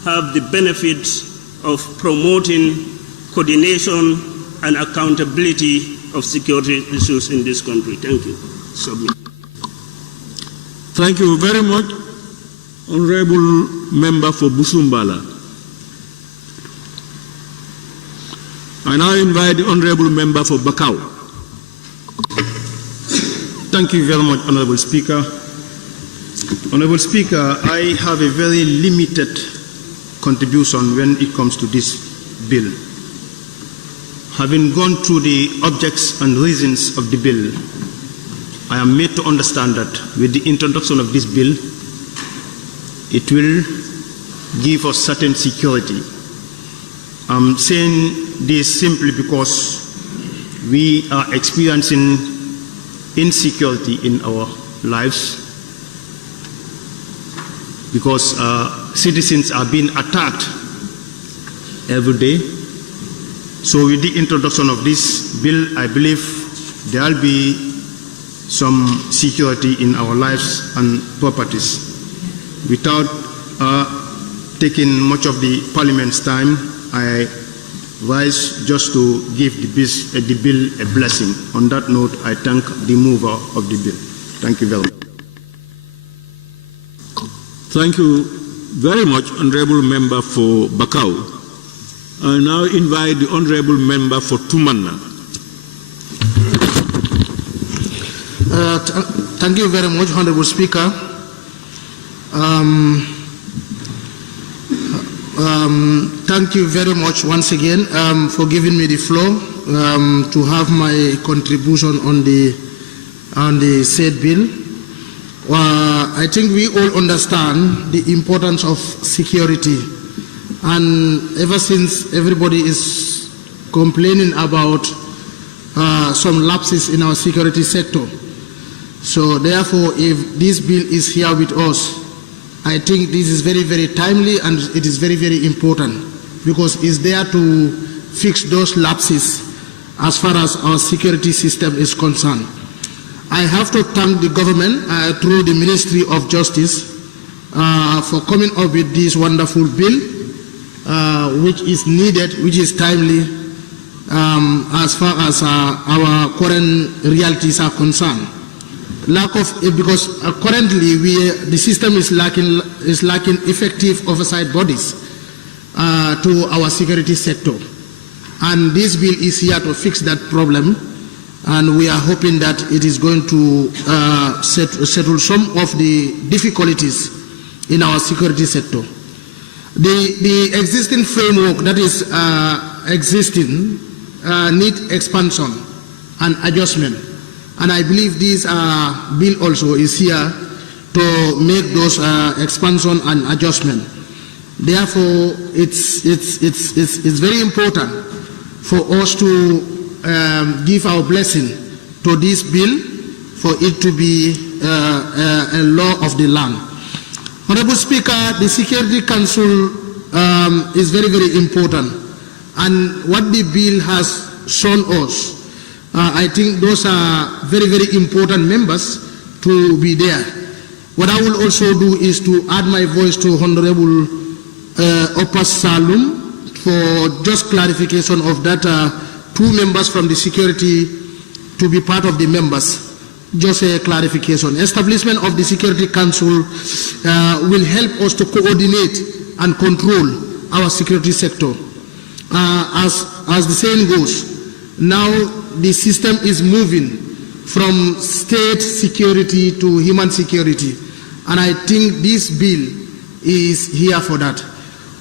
have the benefits of promoting coordination and accountability of security issues in this country. Thank you. Submit. Thank you very much, Honorable Member for Busumbala. I now invite the Honorable Member for Bakau. Thank you very much, Honorable Speaker. Honorable Speaker, I have a very limited contribution when it comes to this bill. Having gone through the objects and reasons of the bill, I am made to understand that with the introduction of this bill, it will give us certain security. I'm saying this simply because we are experiencing insecurity in our lives, because citizens are being attacked every day. So with the introduction of this bill, I believe there will be some security in our lives and properties. Without taking much of the Parliament's time, I rise just to give the bill a blessing. On that note, I thank the mover of the bill. Thank you very much. Thank you very much, Honorable Member for Bakau. I now invite the Honorable Member for Tumanna. Thank you very much, Honorable Speaker. Thank you very much once again for giving me the floor to have my contribution on the said bill. I think we all understand the importance of security, and ever since everybody is complaining about some lapses in our security sector. So therefore, if this bill is here with us, I think this is very, very timely, and it is very, very important, because it's there to fix those lapses as far as our security system is concerned. I have to thank the government through the Ministry of Justice for coming up with this wonderful bill, which is needed, which is timely as far as our current realities are concerned. Because currently the system is lacking effective oversight bodies to our security sector, and this bill is here to fix that problem. And we are hoping that it is going to settle some of the difficulties in our security sector. The existing framework that is existing needs expansion and adjustment. And I believe this bill also is here to make those expansion and adjustment. Therefore, it's very important for us to give our blessing to this bill, for it to be a law of the land. Honorable Speaker, the Security Council is very, very important, and what the bill has shown us, I think those are very, very important members to be there. What I will also do is to add my voice to Honorable Opas Salum for just clarification of that 2 members from the security to be part of the members. Just a clarification. Establishment of the Security Council will help us to coordinate and control our security sector. As the saying goes, now the system is moving from state security to human security, and I think this bill is here for that.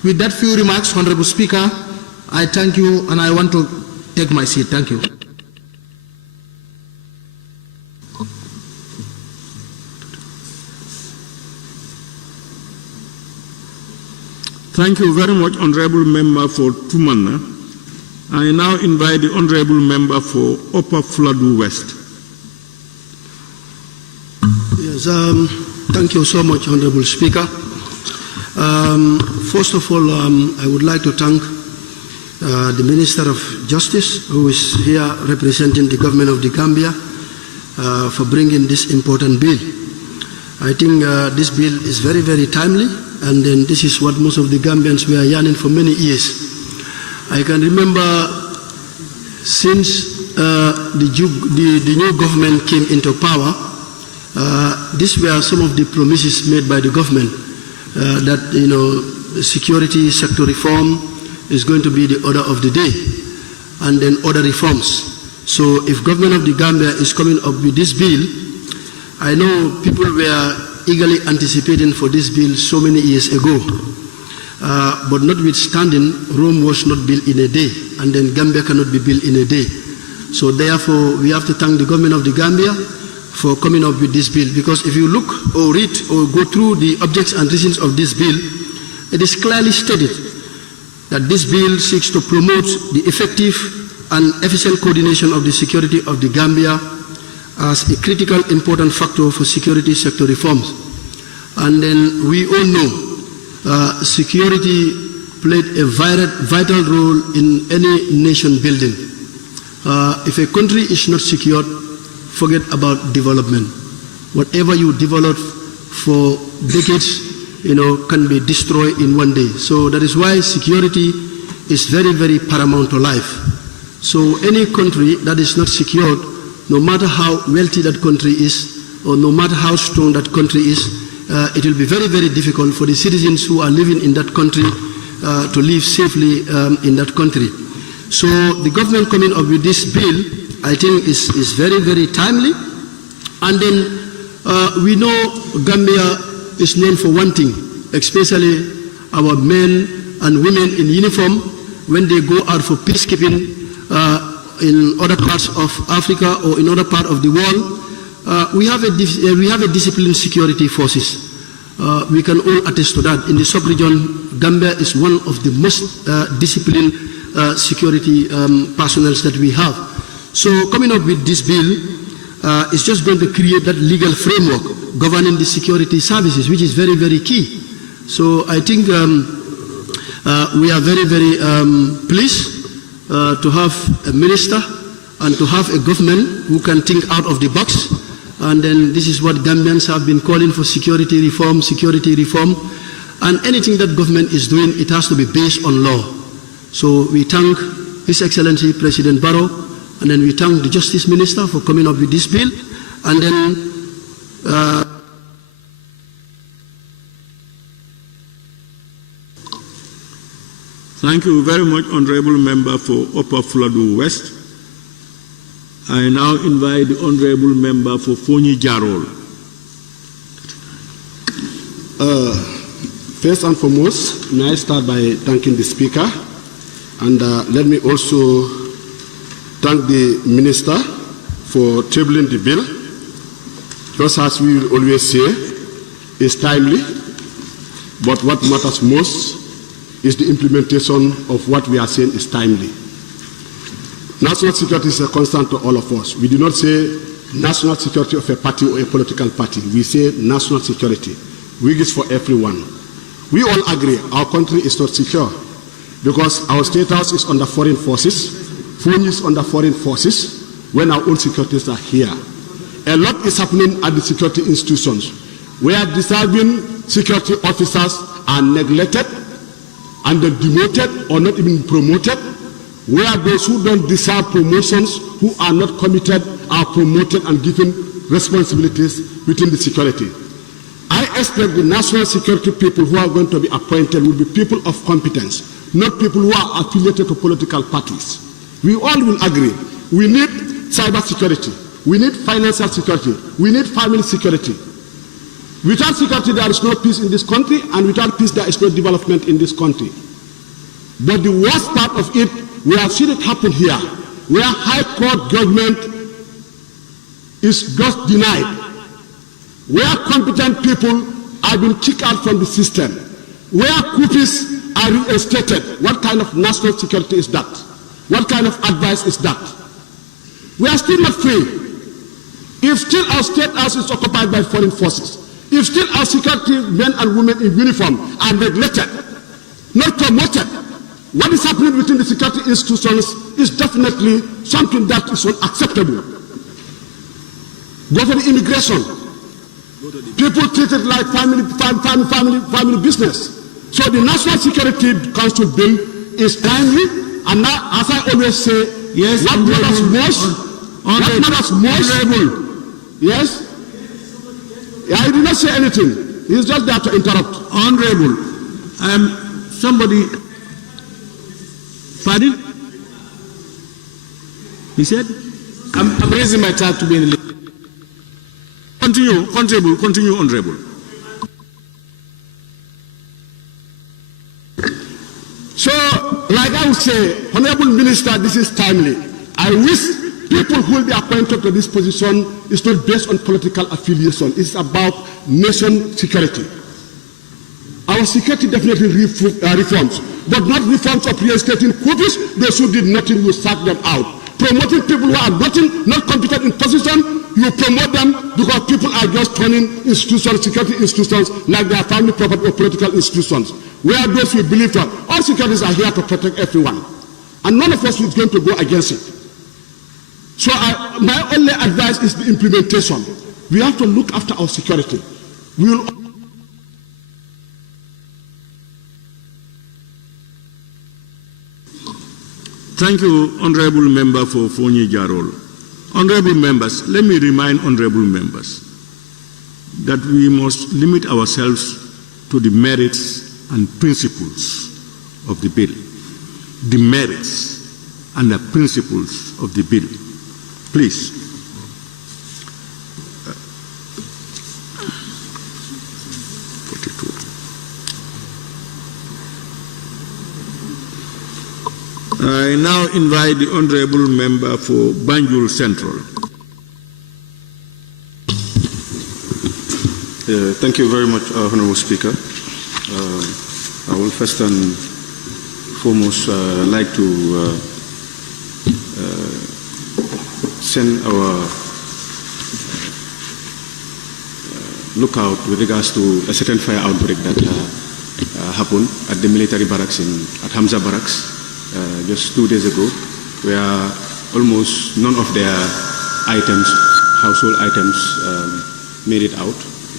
With that few remarks, Honorable Speaker, I thank you, and I want to take my seat. Thank you. Thank you very much, Honorable Member for Tumanna. I now invite the Honorable Member for Upper Fladu West. Yes, thank you so much, Honorable Speaker. First of all, I would like to thank the Minister of Justice, who is here representing the government of the Gambia, for bringing this important bill. I think this bill is very, very timely, and then this is what most of the Gambians were yearning for many years. I can remember since the new government came into power, these were some of the promises made by the government, that security sector reform is going to be the order of the day. and then other reforms. So if government of the Gambia is coming up with this bill, I know people were eagerly anticipating for this bill so many years ago. But notwithstanding, Rome was not built in a day, and then Gambia cannot be built in a day. So therefore, we have to thank the government of the Gambia for coming up with this bill, because if you look or read or go through the objects and reasons of this bill, it is clearly stated that this bill seeks to promote the effective and efficient coordination of the security of the Gambia as a critical important factor for security sector reforms. And then we all know security played a vital role in any nation building. If a country is not secured, forget about development. Whatever you develop for decades, can be destroyed in one day. So that is why security is very, very paramount to life. So any country that is not secured, no matter how wealthy that country is, or no matter how strong that country is, it will be very, very difficult for the citizens who are living in that country to live safely in that country. So the government coming up with this bill, I think is very, very timely. And then we know Gambia is known for one thing, especially our men and women in uniform when they go out for peacekeeping in other parts of Africa or in other part of the world. We have a disciplined security forces. We can all attest to that. In the sub-region, Gambia is one of the most disciplined security personnel that we have. So coming up with this bill is just going to create that legal framework governing the security services, which is very, very key. So I think we are very, very pleased to have a minister and to have a government who can think out of the box. And then this is what Gambians have been calling for: security reform, security reform. And anything that government is doing, it has to be based on law. So we thank His Excellency President Barrow, and then we thank the Justice Minister for coming up with this bill. And then thank you very much, Honorable Member for Upper Fuladu West. I now invite the Honorable Member for Fonyi Jarol. First and foremost, may I start by thanking the Speaker, and let me also thank the Minister for tabling the bill. Just as we will always say, it's timely, but what matters most is the implementation of what we are saying is timely. National security is a constant to all of us. We do not say national security of a party or a political party. We say national security, which is for everyone. We all agree our country is not secure because our state house is under foreign forces, phone is under foreign forces, when our own securities are here. A lot is happening at the security institutions where deserving security officers are neglected and demoted or not even promoted, where those who don't deserve promotions, who are not committed, are promoted and given responsibilities within the security. I expect the national security people who are going to be appointed will be people of competence, not people who are affiliated to political parties. We all will agree, we need cyber security, we need financial security, we need family security. Without security, there is no peace in this country, and without peace, there is no development in this country. But the worst part of it, we have seen it happen here, where High Court judgment is just denied, where competent people are being kicked out from the system, where coups are reinstated. What kind of national security is that? What kind of advice is that? We are still not free. If still our state house is occupied by foreign forces, if still our security men and women in uniform are neglected, not promoted, what is happening within the security institutions is definitely something that is unacceptable. Go for the immigration. People treat it like family business. So the National Security Council bill is timely, and now, as I always say, yes, what matters most, yes? I did not say anything. He's just there to interrupt. Honorable, somebody, pardon? He said? I'm raising my child to be in the list. Continue, Honorable. So, like I would say, Honorable Minister, this is timely. I wish people who will be appointed to this position is not based on political affiliation. It's about nation security. Our security definitely reforms, but not reforms of reinstating coups. Those who did nothing, will sack them out. Promoting people who are nothing, not competent in position, you promote them because people are just turning institutions, security institutions, like their family property or political institutions. Where those who believe that all securities are here to protect everyone. And none of us is going to go against it. So my only advice is the implementation. We have to look after our security. We will Thank you, Honorable Member for Fonyi Jarol. Honorable members, let me remind honorable members that we must limit ourselves to the merits and principles of the bill. The merits and the principles of the bill. Please. I now invite the honorable member for Banjul Central. Thank you very much, Honorable Speaker. I will first and foremost like to send our lookout with regards to a certain fire outbreak that happened at the military barracks at Hamza Barracks just 2 days ago, where almost none of their items, household items, made it out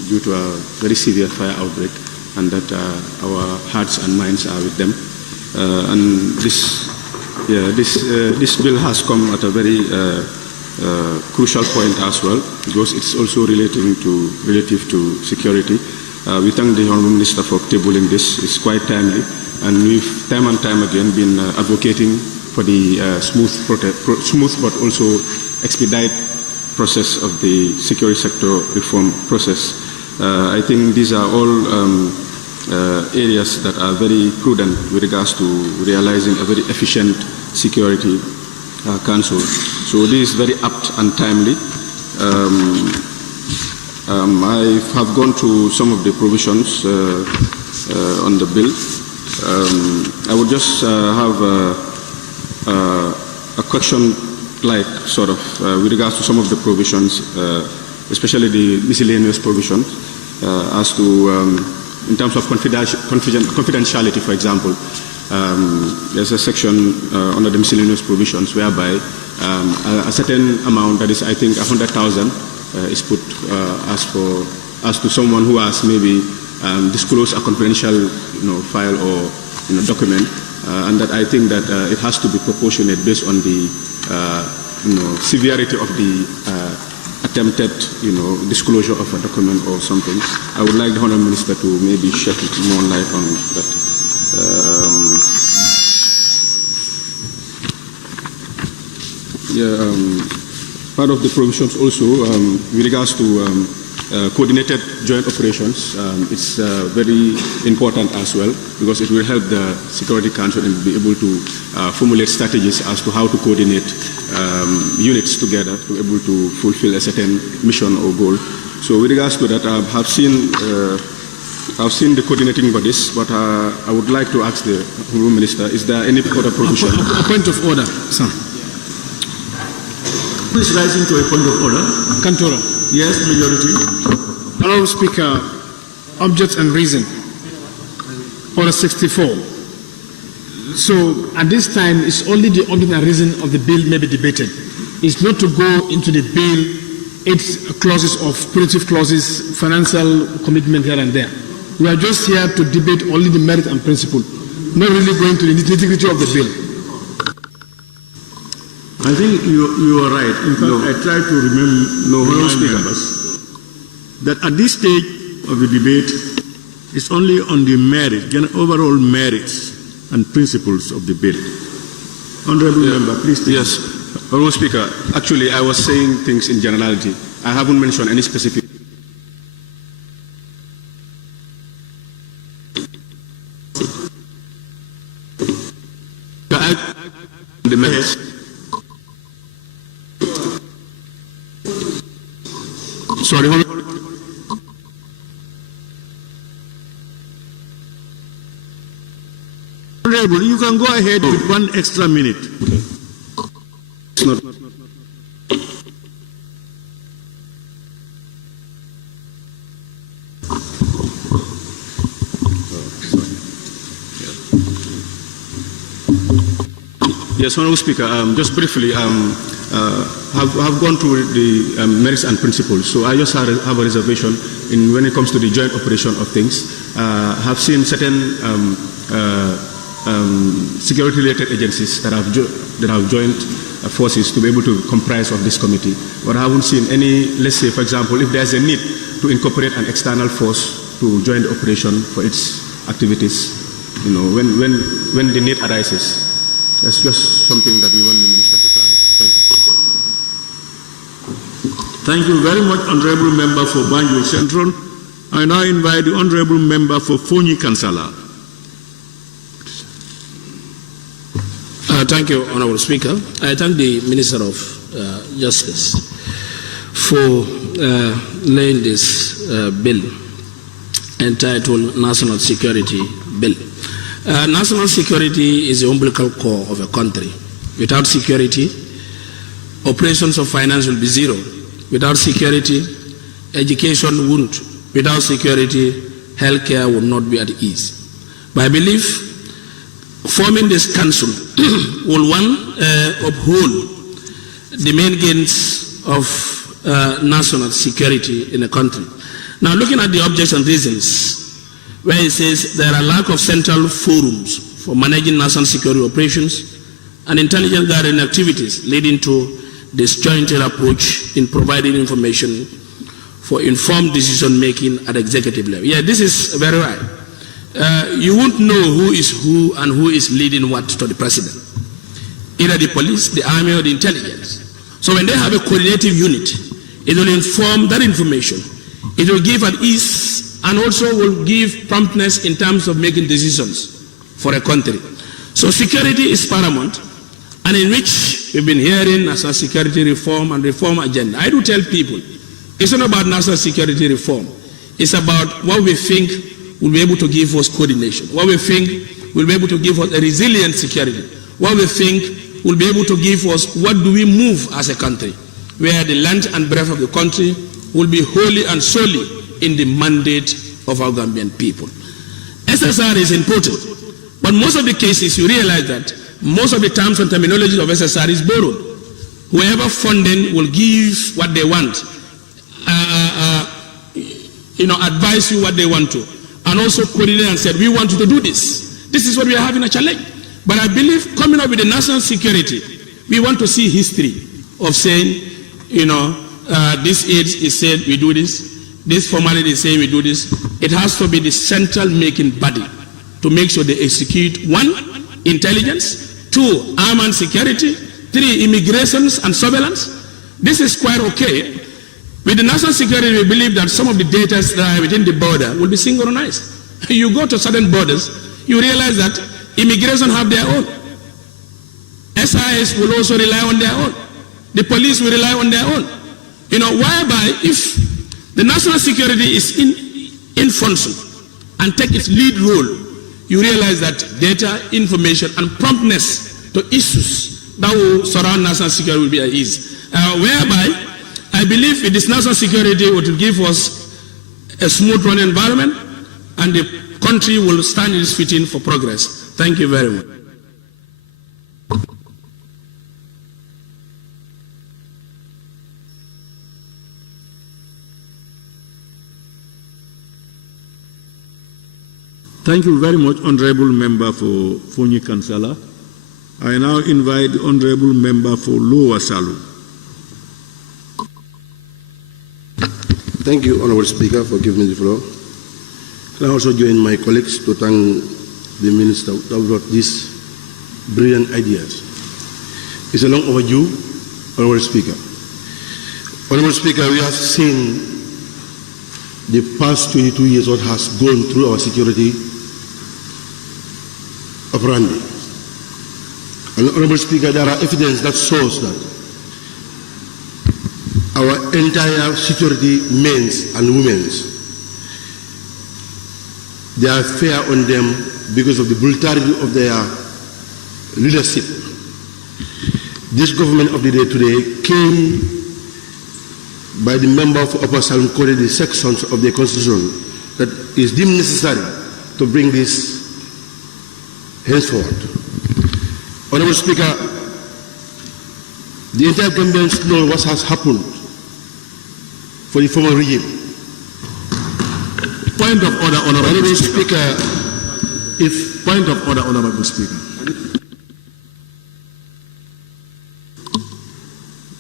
due to a very severe fire outbreak, and that our hearts and minds are with them. And this bill has come at a very crucial point as well, because it's also relative to security. We thank the Honourable Minister for tabling this. It's quite timely, and we've time and time again been advocating for the smooth but also expedite process of the security sector reform process. I think these are all areas that are very prudent with regards to realizing a very efficient security council. So this is very apt and timely. I have gone through some of the provisions on the bill. I would just have a question, like sort of with regards to some of the provisions, especially the miscellaneous provisions, as to in terms of confidentiality, for example. There's a section under the miscellaneous provisions whereby a certain amount, that is, I think, 100,000, is put as to someone who has maybe disclosed a confidential, file or document, and that I think that it has to be proportionate based on the severity of the attempted, disclosure of a document or something. I would like the Honourable Minister to maybe shed more light on that. Part of the provisions also with regards to coordinated joint operations, it's very important as well, because it will help the Security Council and be able to formulate strategies as to how to coordinate units together to be able to fulfill a certain mission or goal. So with regards to that, I've seen the coordinating bodies, but I would like to ask the Honourable Minister, is there any other provision? A point of order, sir. Who is rising to a point of order? Kantoro. Yes, majority. Honourable Speaker, object and reason. Order 64. So at this time, it's only the object and reason of the bill may be debated. It's not to go into the bill, its clauses of punitive clauses, financial commitment here and there. We are just here to debate only the merit and principle, not really going to the nitty-gritty of the bill. I think you are right. In fact, I try to remind members that at this stage of the debate, it's only on the merit, overall merits and principles of the bill. Honourable Member, please. Yes. Honorable Speaker, actually I was saying things in generality. I haven't mentioned any specific. The minutes. Sorry, Honorable, you can go ahead with 1 extra minute. It's not. Yes, Honorable Speaker, just briefly, have gone through the merits and principles. So I just have a reservation in when it comes to the joint operation of things. Have seen certain security-related agencies that have joined forces to be able to comprise of this committee. But I haven't seen any, let's say, for example, if there's a need to incorporate an external force to join the operation for its activities, you know, when the need arises. That's just something that we want the Minister to clarify. Thank you. Thank you very much, Honorable Member for Banjul Central. I now invite the Honorable Member for Fonyi Kansala. Thank you, Honorable Speaker. I thank the Minister of Justice for laying this bill entitled National Security Bill. National security is the umbilical core of a country. Without security, operations of finance will be zero. Without security, education won't. Without security, healthcare will not be at ease. But I believe forming this council will, one, uphold the main gains of national security in a country. Now, looking at the objects and reasons, where it says there are lack of central forums for managing national security operations and intelligence gathering activities, leading to disjointed approach in providing information for informed decision making at executive level. Yeah, this is very right. You won't know who is who and who is leading what to the president, either the police, the army, or the intelligence. So when they have a coordinative unit, it will inform that information. It will give at ease and also will give promptness in terms of making decisions for a country. So security is paramount, and in which we've been hearing national security reform and reform agenda. I do tell people, it's not about national security reform. It's about what we think will be able to give us coordination, what we think will be able to give us a resilient security, what we think will be able to give us what do we move as a country, where the length and breadth of the country will be wholly and solely in the mandate of our Gambian people. SSR is important, but most of the cases you realize that most of the terms and terminology of SSR is borrowed. Whoever funding will give what they want, advise you what they want to, and also coordinate and said, we want you to do this. This is what we are having a challenge. But I believe coming up with the national security, we want to see history of saying, this age is said we do this, this formality is saying we do this. It has to be the central making body to make sure they execute, 1, intelligence, 2, armed and security, 3, immigrations and surveillance. This is quite okay. With the national security, we believe that some of the data that are within the border will be synchronized. You go to certain borders, you realize that immigration have their own. SIS will also rely on their own. The police will rely on their own. Whereby if the national security is in function and take its lead role, you realize that data, information, and promptness to issues that will surround national security will be at ease. Whereby I believe with this national security, it will give us a smooth running environment, and the country will stand in its feet for progress. Thank you very much. Thank you very much, Honorable Member for Fonyi Kansala. I now invite the Honorable Member for Lower Salu. Thank you, Honorable Speaker, for giving me the floor. Can I also join my colleagues to thank the Minister that brought these brilliant ideas. It's a long overdue, Honorable Speaker. Honorable Speaker, we have seen the past 22 years what has gone through our security operandi. And Honorable Speaker, there are evidence that shows that our entire security men's and women's, they are fair on them because of the brutality of their leadership. This government of the day today came by the member of Upper Salon quoted the sections of the Constitution that is deemed necessary to bring this henceforward. Honorable Speaker, the entire Gambians know what has happened for the former regime. Point of order, Honorable Speaker. Point of order, Honorable Speaker.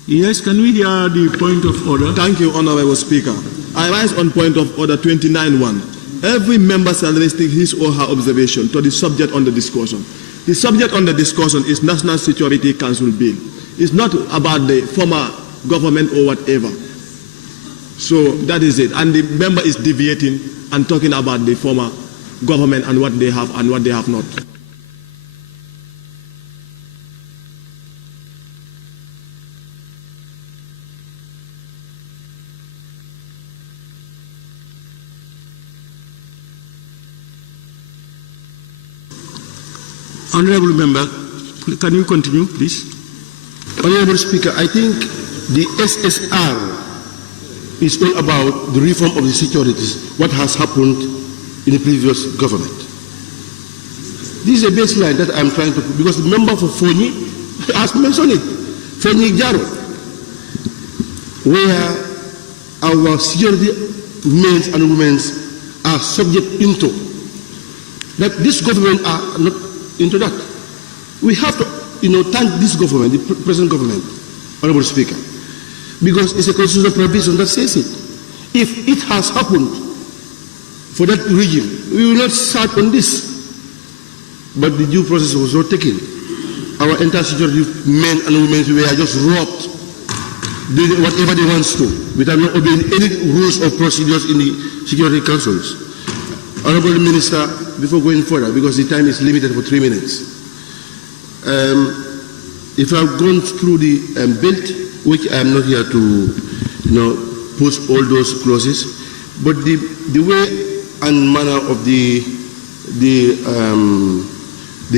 Yes, can we hear the point of order? Thank you, Honorable Speaker. I rise on point of order 29.1. Every member shall restrict his or her observation to the subject on the discussion. The subject on the discussion is National Security Council Bill. It's not about the former government or whatever. So that is it. And the member is deviating and talking about the former government and what they have and what they have not. Honorable Member, can you continue, please? Honorable Speaker, I think the SSR is all about the reform of the securities, what has happened in the previous government. This is a baseline that I'm trying to put, because the member for Fonyi has mentioned it, Fonyi Jaro, where our security men and women are subject into, that this government are not into that. We have to, thank this government, the present government, Honorable Speaker, because it's a constitutional provision that says it. If it has happened for that regime, we will not start on this. But the due process was not taken. Our entire security men and women were just robbed, doing whatever they want to, without not obeying any rules or procedures in the security councils. Honorable Minister, before going further, because the time is limited for 3 minutes, if I've gone through the bill, which I'm not here to, put all those clauses, but the way and manner of the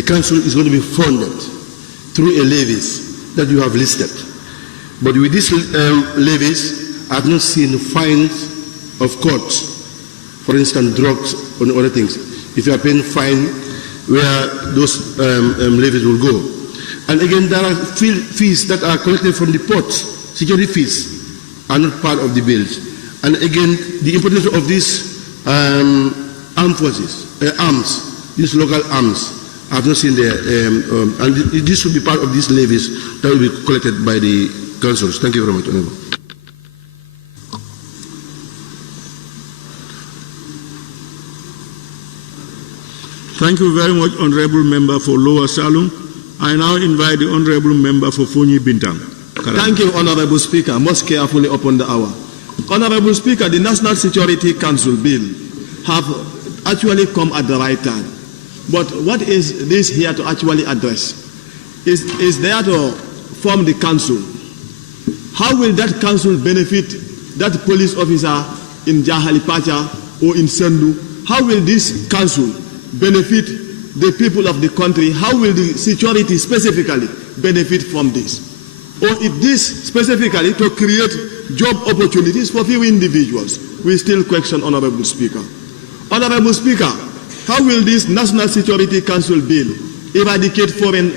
council is going to be funded through a levies that you have listed. But with these levies, I've not seen fines of courts. For instance, drugs and other things. If you are paying fine, where those levies will go. And again, there are fees that are collected from the ports. Security fees are not part of the bills. And again, the importance of these armed forces, arms, these local arms, I've not seen there. And this will be part of these levies that will be collected by the councils. Thank you very much, Honorable. Thank you very much, Honorable Member for Lower Salon. I now invite the Honorable Member for Fonyi Bintang. Thank you, Honorable Speaker. Most carefully upon the hour. Honorable Speaker, the National Security Council Bill have actually come at the right time. But what is this here to actually address? Is there to form the council. How will that council benefit that police officer in Jahalipacha or in Sendu? How will this council benefit the people of the country? How will the security specifically benefit from this? Or if this specifically to create job opportunities for few individuals? We still question, Honorable Speaker. Honorable Speaker, how will this National Security Council bill eradicate foreign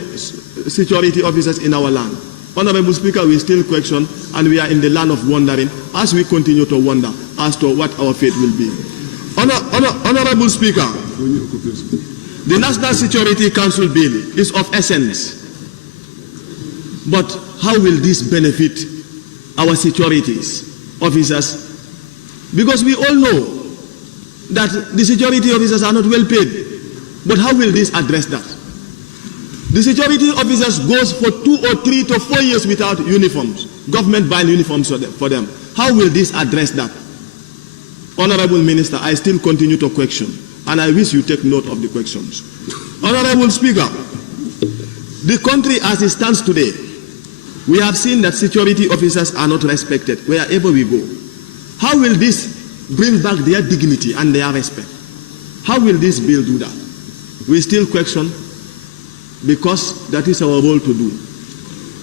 security officers in our land? Honorable Speaker, we still question, and we are in the land of wondering as we continue to wonder as to what our fate will be. Honorable Speaker, the National Security Council bill is of essence. But how will this benefit our securities officers? Because we all know that the security officers are not well paid. But how will this address that? The security officers goes for 2 or 3 to 4 years without uniforms. Government buying uniforms for them. How will this address that? Honorable Minister, I still continue to question, and I wish you take note of the questions. Honorable Speaker, the country as it stands today, we have seen that security officers are not respected wherever we go. How will this bring back their dignity and their respect? How will this bill do that? We still question, because that is our role to do.